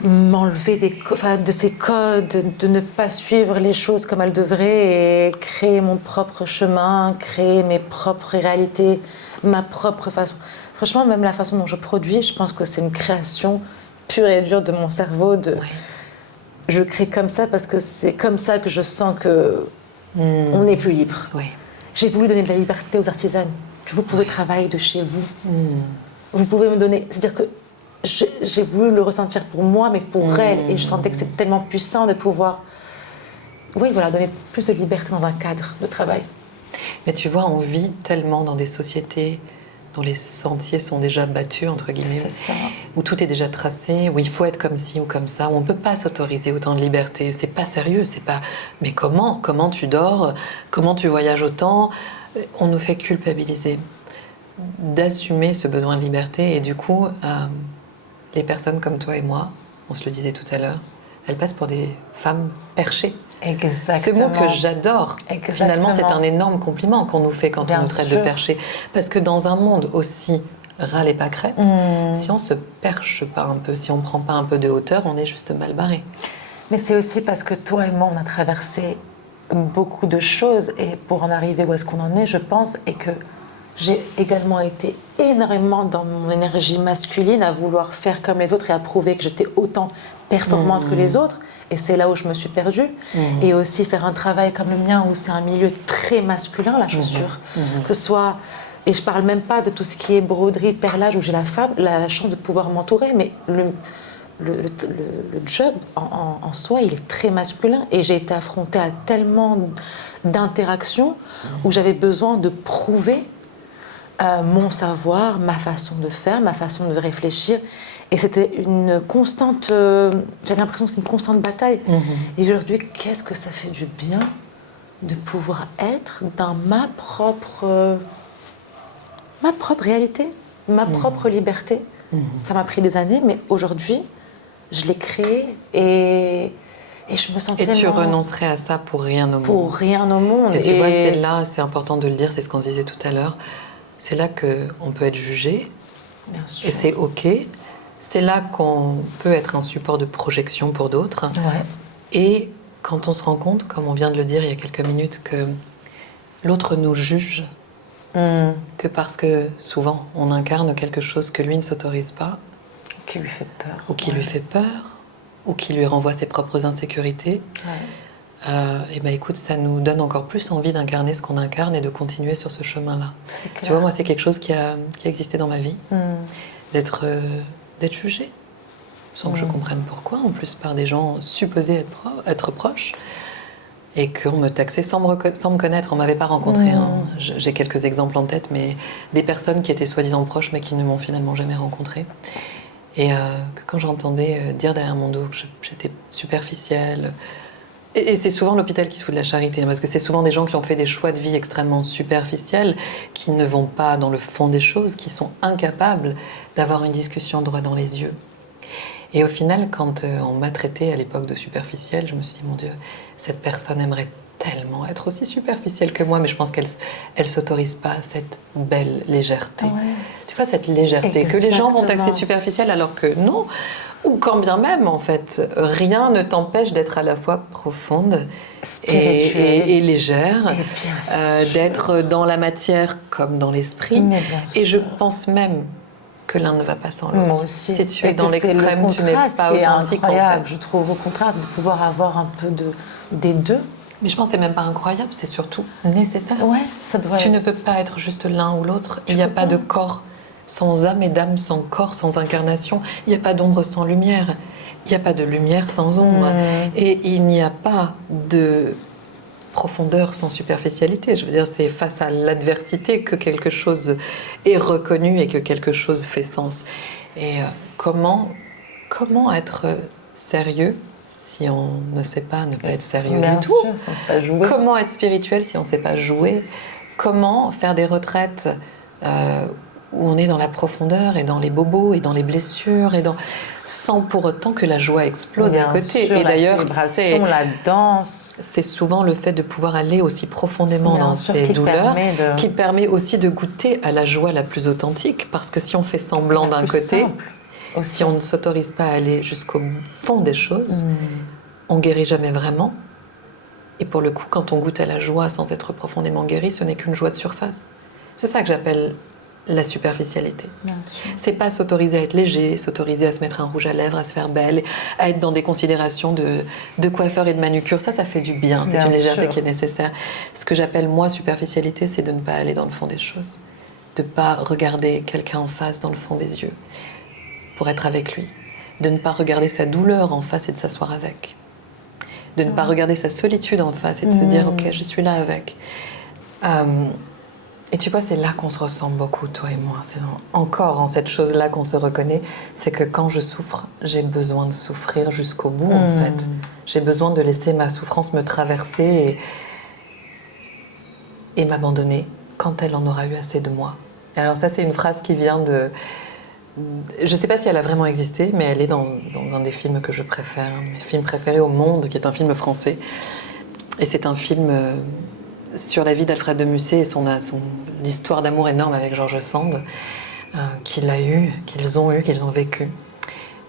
m'enlever de ces codes, de ne pas suivre les choses comme elles devraient et créer mon propre chemin, créer mes propres réalités, ma propre façon. Franchement, même la façon dont je produis, je pense que c'est une création pure et dure de mon cerveau. Je crée comme ça parce que c'est comme ça que je sens que on est plus libre. Oui. J'ai voulu donner de la liberté aux artisanes. Vous pouvez travailler de chez vous. Vous pouvez me donner... C'est-à-dire que j'ai voulu le ressentir pour moi, mais pour elles. Et je sentais que c'est tellement puissant de pouvoir... Oui, voilà, donner plus de liberté dans un cadre de travail. Mais tu vois, on vit tellement dans des sociétés dont les sentiers sont déjà battus, entre guillemets, où tout est déjà tracé, où il faut être comme ci ou comme ça, où on ne peut pas s'autoriser autant de liberté. C'est pas sérieux, c'est pas... Mais comment tu dors? Comment tu voyages autant? On nous fait culpabiliser d'assumer ce besoin de liberté. Et du coup, les personnes comme toi et moi, on se le disait tout à l'heure, elles passent pour des femmes perchées. Exactement. Ce mot que j'adore, finalement, c'est un énorme compliment qu'on nous fait quand on nous traite de perchés. Parce que dans un monde aussi râle et pâquerette, si on se perche pas un peu, si on prend pas un peu de hauteur, on est juste mal barré. Mais c'est aussi parce que toi et moi, on a traversé beaucoup de choses et pour en arriver où est-ce qu'on en est, je pense, et que j'ai également été énormément dans mon énergie masculine à vouloir faire comme les autres et à prouver que j'étais autant performante que les autres. Et c'est là où je me suis perdue. Et aussi faire un travail comme le mien où c'est un milieu très masculin, la chaussure. Que ce soit... Et je parle même pas de tout ce qui est broderie, perlage, où j'ai la chance de pouvoir m'entourer, mais le job en soi, il est très masculin. Et j'ai été affrontée à tellement d'interactions où j'avais besoin de prouver mon savoir, ma façon de faire, ma façon de réfléchir. Et c'était une constante... j'avais l'impression que c'est une constante bataille. Et aujourd'hui, qu'est-ce que ça fait du bien de pouvoir être dans ma propre réalité, ma propre liberté. Ça m'a pris des années, mais aujourd'hui, je l'ai créée et je me sens tellement... Et tu renoncerais à ça pour rien au monde. Pour rien au monde. Et tu vois, c'est là, c'est important de le dire, c'est ce qu'on disait tout à l'heure, c'est là qu'on peut être jugé, Bien sûr. et c'est OK. C'est là qu'on peut être un support de projection pour d'autres. Ouais. Et quand on se rend compte, comme on vient de le dire il y a quelques minutes, que l'autre nous juge, que parce que souvent on incarne quelque chose que lui ne s'autorise pas, Qui lui fait peur. ou qui lui fait peur, ou qui lui renvoie ses propres insécurités, et ben écoute, ça nous donne encore plus envie d'incarner ce qu'on incarne et de continuer sur ce chemin-là. Tu vois, moi c'est quelque chose qui a existé dans ma vie, d'être jugée, sans que je comprenne pourquoi, en plus par des gens supposés être proches, et qu'on me taxait sans me connaître. On ne m'avait pas rencontré. J'ai quelques exemples en tête, mais des personnes qui étaient soi-disant proches, mais qui ne m'ont finalement jamais rencontrée. Et que quand j'entendais dire derrière mon dos que j'étais superficielle... Et c'est souvent l'hôpital qui se fout de la charité, hein, parce que c'est souvent des gens qui ont fait des choix de vie extrêmement superficiels, qui ne vont pas dans le fond des choses, qui sont incapables d'avoir une discussion droit dans les yeux. Et au final, quand on m'a traitée à l'époque de superficielle, je me suis dit, mon Dieu, cette personne aimerait tellement être aussi superficielle que moi, mais je pense qu'elle ne s'autorise pas cette belle légèreté. Tu vois, cette légèreté que les gens vont taxer de superficielle alors que non. Ou quand bien même, en fait, rien ne t'empêche d'être à la fois profonde et légère, d'être dans la matière comme dans l'esprit. Et je pense même que l'un ne va pas sans l'autre. Moi aussi. Si tu es dans l'extrême, tu n'es pas authentique. Incroyable, en fait. Je trouve au contraire de pouvoir avoir un peu des deux. Mais je pense que c'est même pas incroyable, c'est surtout nécessaire. Ouais, ça doit tu ne peux pas être juste l'un ou l'autre. Il n'y a pas de corps sans âme et d'âme sans corps, sans incarnation. Il n'y a pas d'ombre sans lumière. Il n'y a pas de lumière sans ombre. Et il n'y a pas de profondeur sans superficialité. Je veux dire, c'est face à l'adversité que quelque chose est reconnu et que quelque chose fait sens. Et comment être sérieux si on ne sait pas ne pas être sérieux Bien du sûr, tout? si on ne sait pas jouer. Comment être spirituel si on ne sait pas jouer? Comment faire des retraites où on est dans la profondeur et dans les bobos et dans les blessures sans pour autant que la joie explose Bien à côté. sûr, et d'ailleurs, la danse, c'est souvent le fait de pouvoir aller aussi profondément dans ces douleurs qui permet aussi de goûter à la joie la plus authentique. Parce que si on fait semblant d'un côté, si on ne s'autorise pas à aller jusqu'au fond des choses, on guérit jamais vraiment. Et pour le coup, quand on goûte à la joie sans être profondément guéri, ce n'est qu'une joie de surface. C'est ça que j'appelle la superficialité. C'est pas s'autoriser à être léger, s'autoriser à se mettre un rouge à lèvres, à se faire belle, à être dans des considérations de coiffeur et de manucure. Ça fait du bien. C'est une légèreté qui est nécessaire. Ce que j'appelle, moi, superficialité, c'est de ne pas aller dans le fond des choses. De ne pas regarder quelqu'un en face dans le fond des yeux pour être avec lui. De ne pas regarder sa douleur en face et de s'asseoir avec. De ne pas regarder sa solitude en face et de se dire « Ok, je suis là avec ». Et tu vois, c'est là qu'on se ressemble beaucoup, toi et moi. C'est encore en cette chose-là qu'on se reconnaît. C'est que quand je souffre, j'ai besoin de souffrir jusqu'au bout, en fait. J'ai besoin de laisser ma souffrance me traverser et m'abandonner quand elle en aura eu assez de moi. Et alors ça, c'est une phrase qui vient de... Je ne sais pas si elle a vraiment existé, mais elle est dans un des films que je préfère, mes films préférés au monde, qui est un film français. Et c'est un film... sur la vie d'Alfred de Musset et son histoire d'amour énorme avec George Sand, qu'ils ont vécu.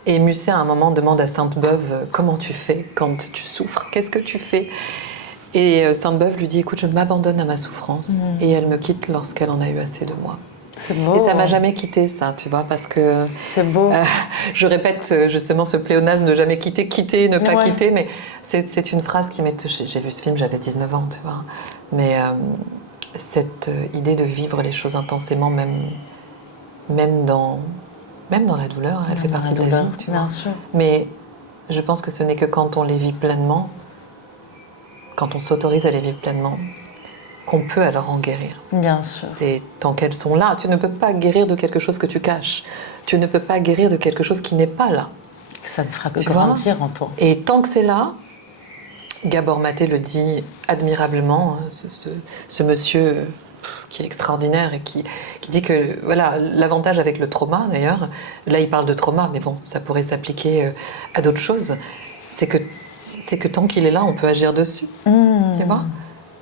Et Musset, à un moment, demande à Sainte-Beuve « Comment tu fais quand tu souffres? Qu'est-ce que tu fais ?» Et Sainte-Beuve lui dit, écoute, je m'abandonne à ma souffrance et elle me quitte lorsqu'elle en a eu assez de moi. C'est beau. Et ça m'a jamais quitté, ça, tu vois, parce que... C'est beau. Je répète justement ce pléonasme de jamais quitter, quitter, ne pas Ouais. quitter, mais c'est une phrase qui m'est touchée. J'ai vu ce film, j'avais 19 ans, tu vois. Mais cette idée de vivre les choses intensément, même dans la douleur, elle fait partie de la vie, tu vois. Bien sûr. Mais je pense que ce n'est que quand on les vit pleinement, quand on s'autorise à les vivre pleinement, qu'on peut alors en guérir. Bien sûr. C'est tant qu'elles sont là. Tu ne peux pas guérir de quelque chose que tu caches. Tu ne peux pas guérir de quelque chose qui n'est pas là. Ça ne fera que Tu vois grandir en toi. Et tant que c'est là, Gabor Maté le dit admirablement, ce monsieur qui est extraordinaire et qui dit que voilà, l'avantage avec le trauma d'ailleurs, là il parle de trauma, mais bon, ça pourrait s'appliquer à d'autres choses, c'est que tant qu'il est là, on peut agir dessus. Tu vois ?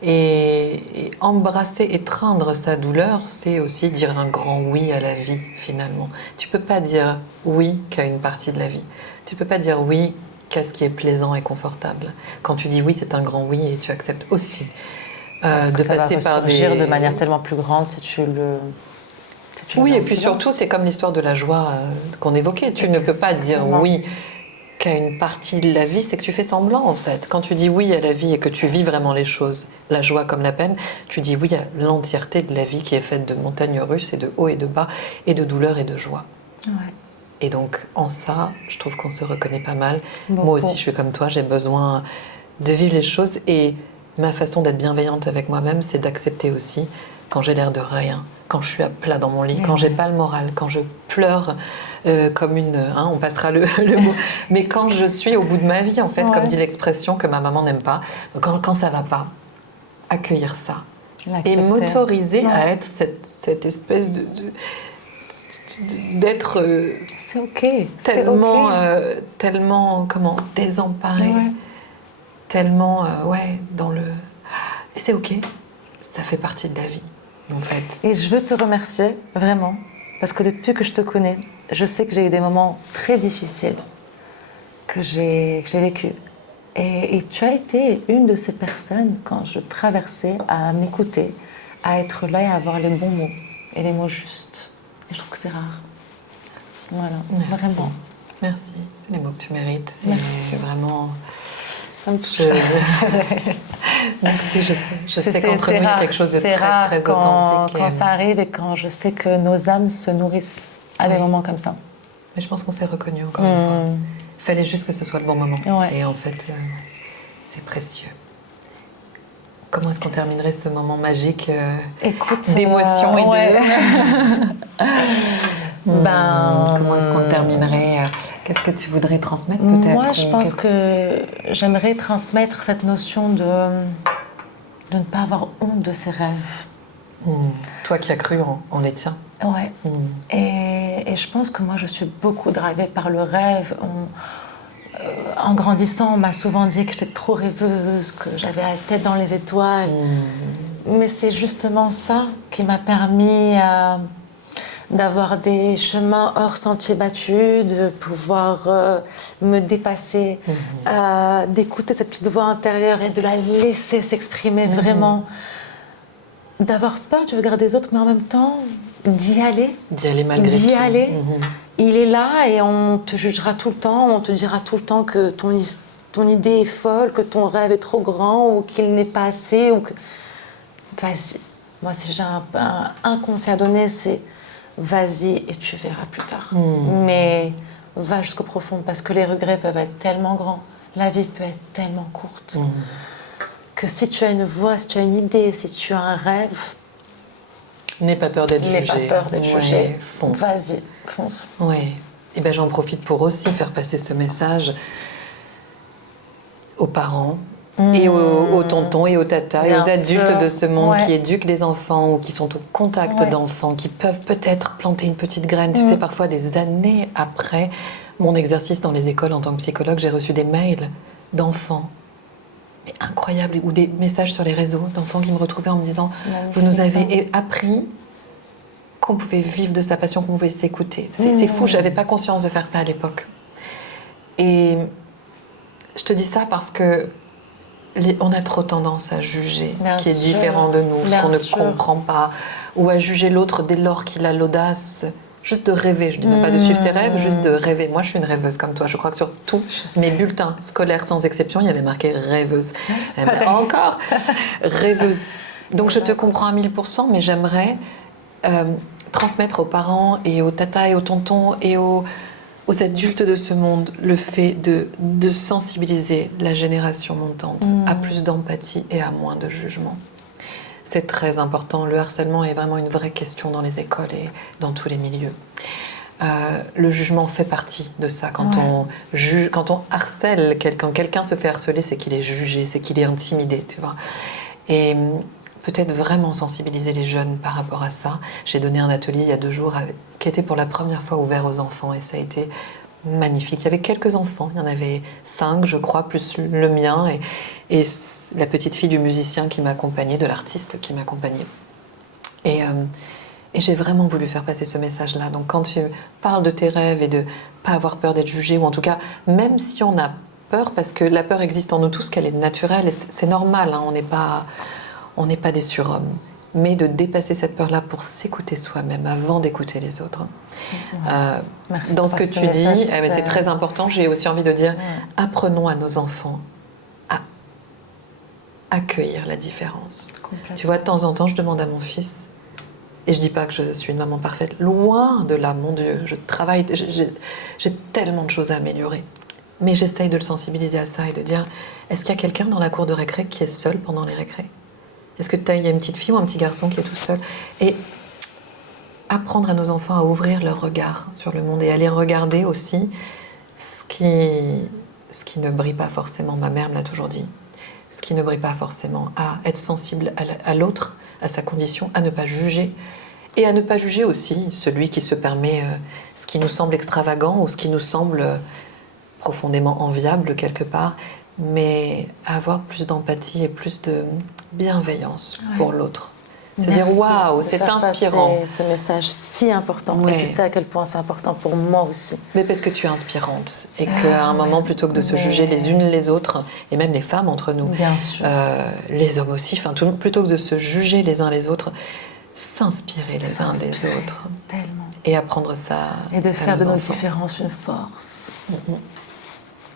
Et embrasser, étreindre sa douleur, c'est aussi dire un grand oui à la vie, finalement. Tu peux pas dire oui qu'à une partie de la vie. Tu peux pas dire oui qu'à ce qui est plaisant et confortable. Quand tu dis oui, c'est un grand oui et tu acceptes aussi Parce que de ça passer va par ressurgir des... de manière tellement plus grande si tu le... si tu le Oui, mets et en puis silence. surtout, c'est comme l'histoire de la joie qu'on évoquait. Tu ne peux pas dire Exactement. oui qu'à une partie de la vie, c'est que tu fais semblant en fait. Quand tu dis oui à la vie et que tu vis vraiment les choses, la joie comme la peine, tu dis oui à l'entièreté de la vie qui est faite de montagnes russes et de hauts et de bas et de douleur et de joie. Ouais. Et donc en ça, je trouve qu'on se reconnaît pas mal. Beaucoup. Moi aussi, je suis comme toi, j'ai besoin de vivre les choses et ma façon d'être bienveillante avec moi-même, c'est d'accepter aussi quand j'ai l'air de rien, quand je suis à plat dans mon lit, quand j'ai pas le moral, quand je pleure comme une... on passera le mot. Mais quand je suis au bout de ma vie, en fait, comme dit l'expression que ma maman n'aime pas, quand ça va pas, accueillir ça. Et m'autoriser à être cette espèce d'être C'est ok. tellement, C'est ok. tellement, comment, désemparée, Ouais. tellement, dans le... Et c'est ok, ça fait partie de la vie, en fait. Et je veux te remercier, vraiment, parce que depuis que je te connais, je sais que j'ai eu des moments très difficiles que j'ai vécu. Et tu as été une de ces personnes, quand je traversais, à m'écouter, à être là et à avoir les bons mots et les mots justes. Et je trouve que c'est rare. Voilà, Merci. vraiment. Merci, c'est les mots que tu mérites. Merci. Et vraiment, Ça me touche. merci, je sais qu'entre nous, il y a quelque chose de très, rare très quand, authentique. quand ça arrive et quand je sais que nos âmes se nourrissent à des Oui. moments comme ça. Mais je pense qu'on s'est reconnus encore une fois. Il fallait juste que ce soit le bon moment. Ouais. Et en fait, c'est précieux. Comment est-ce qu'on terminerait ce moment magique Écoute, d'émotion et ouais. Comment est-ce qu'on le terminerait Qu'est-ce que tu voudrais transmettre peut-être Moi, je pense que j'aimerais transmettre cette notion de ne pas avoir honte de ses rêves. Toi qui as cru en les tiens. Ouais. Et je pense que moi, je suis beaucoup drivée par le rêve. En grandissant, on m'a souvent dit que j'étais trop rêveuse, que j'avais la tête dans les étoiles. Mais c'est justement ça qui m'a permis d'avoir des chemins hors sentiers battus, de pouvoir me dépasser, d'écouter cette petite voix intérieure et de la laisser s'exprimer vraiment. D'avoir peur du regard des autres, mais en même temps, d'y aller. D'y aller malgré tout. D'y aller. Il est là et on te jugera tout le temps, on te dira tout le temps que ton idée est folle, que ton rêve est trop grand ou qu'il n'est pas assez. Ou que... Vas-y. Moi, si j'ai un conseil à donner, c'est vas-y et tu verras plus tard. Mais va jusqu'au profond parce que les regrets peuvent être tellement grands. La vie peut être tellement courte. Que si tu as une voix, si tu as une idée, si tu as un rêve, n'aie pas peur d'être jugé. N'aie pas peur d'être jugé. Fonce. Vas-y, fonce. Oui. Et ben j'en profite pour aussi faire passer ce message aux parents et aux tontons et aux tatas et aux adultes de ce monde qui éduquent des enfants ou qui sont au contact d'enfants, qui peuvent peut-être planter une petite graine. Tu sais, parfois des années après mon exercice dans les écoles en tant que psychologue, j'ai reçu des mails d'enfants. Mais incroyable, ou des messages sur les réseaux d'enfants qui me retrouvaient en me disant « Vous nous avez appris qu'on pouvait vivre de sa passion, qu'on pouvait s'écouter. » C'est fou, je n'avais pas conscience de faire ça à l'époque. Et je te dis ça parce que on a trop tendance à juger Bien ce qui est sûr. différent de nous, ce Bien qu'on ne sûr. comprend pas, ou à juger l'autre dès lors qu'il a l'audace juste de rêver. Je ne dis même pas de suivre ses rêves, juste de rêver. Moi, je suis une rêveuse comme toi. Je crois que sur tous mes bulletins scolaires, sans exception, il y avait marqué rêveuse. Eh ben, encore rêveuse. Donc, je te comprends à 1000%, mais j'aimerais transmettre aux parents et aux tatas et aux tontons et aux adultes de ce monde le fait de sensibiliser la génération montante à plus d'empathie et à moins de jugement. C'est très important. Le harcèlement est vraiment une vraie question dans les écoles et dans tous les milieux. Le jugement fait partie de ça. Quand on juge, quand on harcèle quelqu'un, quelqu'un se fait harceler, c'est qu'il est jugé, c'est qu'il est intimidé, tu vois. Et peut-être vraiment sensibiliser les jeunes par rapport à ça. J'ai donné un atelier il y a 2 jours qui était pour la première fois ouvert aux enfants et ça a été magnifique. Il y avait quelques enfants, il y en avait 5 je crois, plus le mien et la petite fille du musicien qui m'accompagnait, de l'artiste qui m'accompagnait. Et j'ai vraiment voulu faire passer ce message-là. Donc quand tu parles de tes rêves et de pas avoir peur d'être jugé, ou en tout cas, même si on a peur, parce que la peur existe en nous tous, qu'elle est naturelle, et c'est normal, hein, on n'est pas des surhommes, mais de dépasser cette peur-là pour s'écouter soi-même avant d'écouter les autres. Dans ce que tu dis, c'est très important. J'ai aussi envie de dire, apprenons à nos enfants à accueillir la différence. Tu vois, de temps en temps, je demande à mon fils, et je dis pas que je suis une maman parfaite, loin de là, mon Dieu, je travaille, j'ai tellement de choses à améliorer. Mais j'essaye de le sensibiliser à ça et de dire, est-ce qu'il y a quelqu'un dans la cour de récré qui est seul pendant les récrés ? Est-ce qu'il y a une petite fille ou un petit garçon qui est tout seul ? Et apprendre à nos enfants à ouvrir leur regard sur le monde et à les regarder aussi ce qui ne brille pas forcément. Ma mère me l'a toujours dit. Ce qui ne brille pas forcément, à être sensible à l'autre, à sa condition, à ne pas juger. Et à ne pas juger aussi celui qui se permet ce qui nous semble extravagant ou ce qui nous semble profondément enviable quelque part, mais à avoir plus d'empathie et plus de bienveillance pour l'autre. Se dire waouh, c'est inspirant. Ce message si important. Ouais. Et tu sais à quel point c'est important pour moi aussi. Mais parce que tu es inspirante et qu'à un moment, plutôt que de se juger les unes les autres, et même les femmes entre nous, Bien sûr. les hommes aussi, enfin, plutôt que de se juger les uns les autres, s'inspirer les uns des autres. Tellement. Et apprendre ça. Et de faire de nos enfants. différences une force.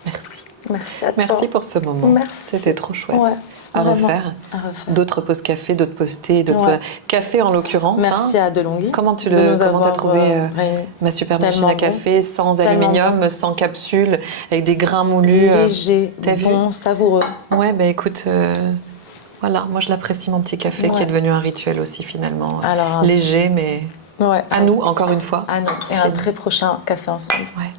Merci. Merci à toi. Merci pour ce moment. Merci. C'était trop chouette. Ouais, à vraiment. refaire. À refaire. D'autres pauses café, d'autres pauses thé, d'autres Ouais. café en l'occurrence. Merci hein. à Delonghi. Comment tu de nous t'as avoir, trouvé réunis. ma super machine Tellement à café, sans Tellement aluminium, sans capsule, avec des grains moulus. Léger, t'as vu bon, savoureux. Ouais, bah écoute, voilà, moi je l'apprécie mon petit café qui est devenu un rituel aussi finalement. Alors, Léger, mais ouais. à nous encore une fois. À nous. Et Chez un nous. très prochain café ensemble. Ouais.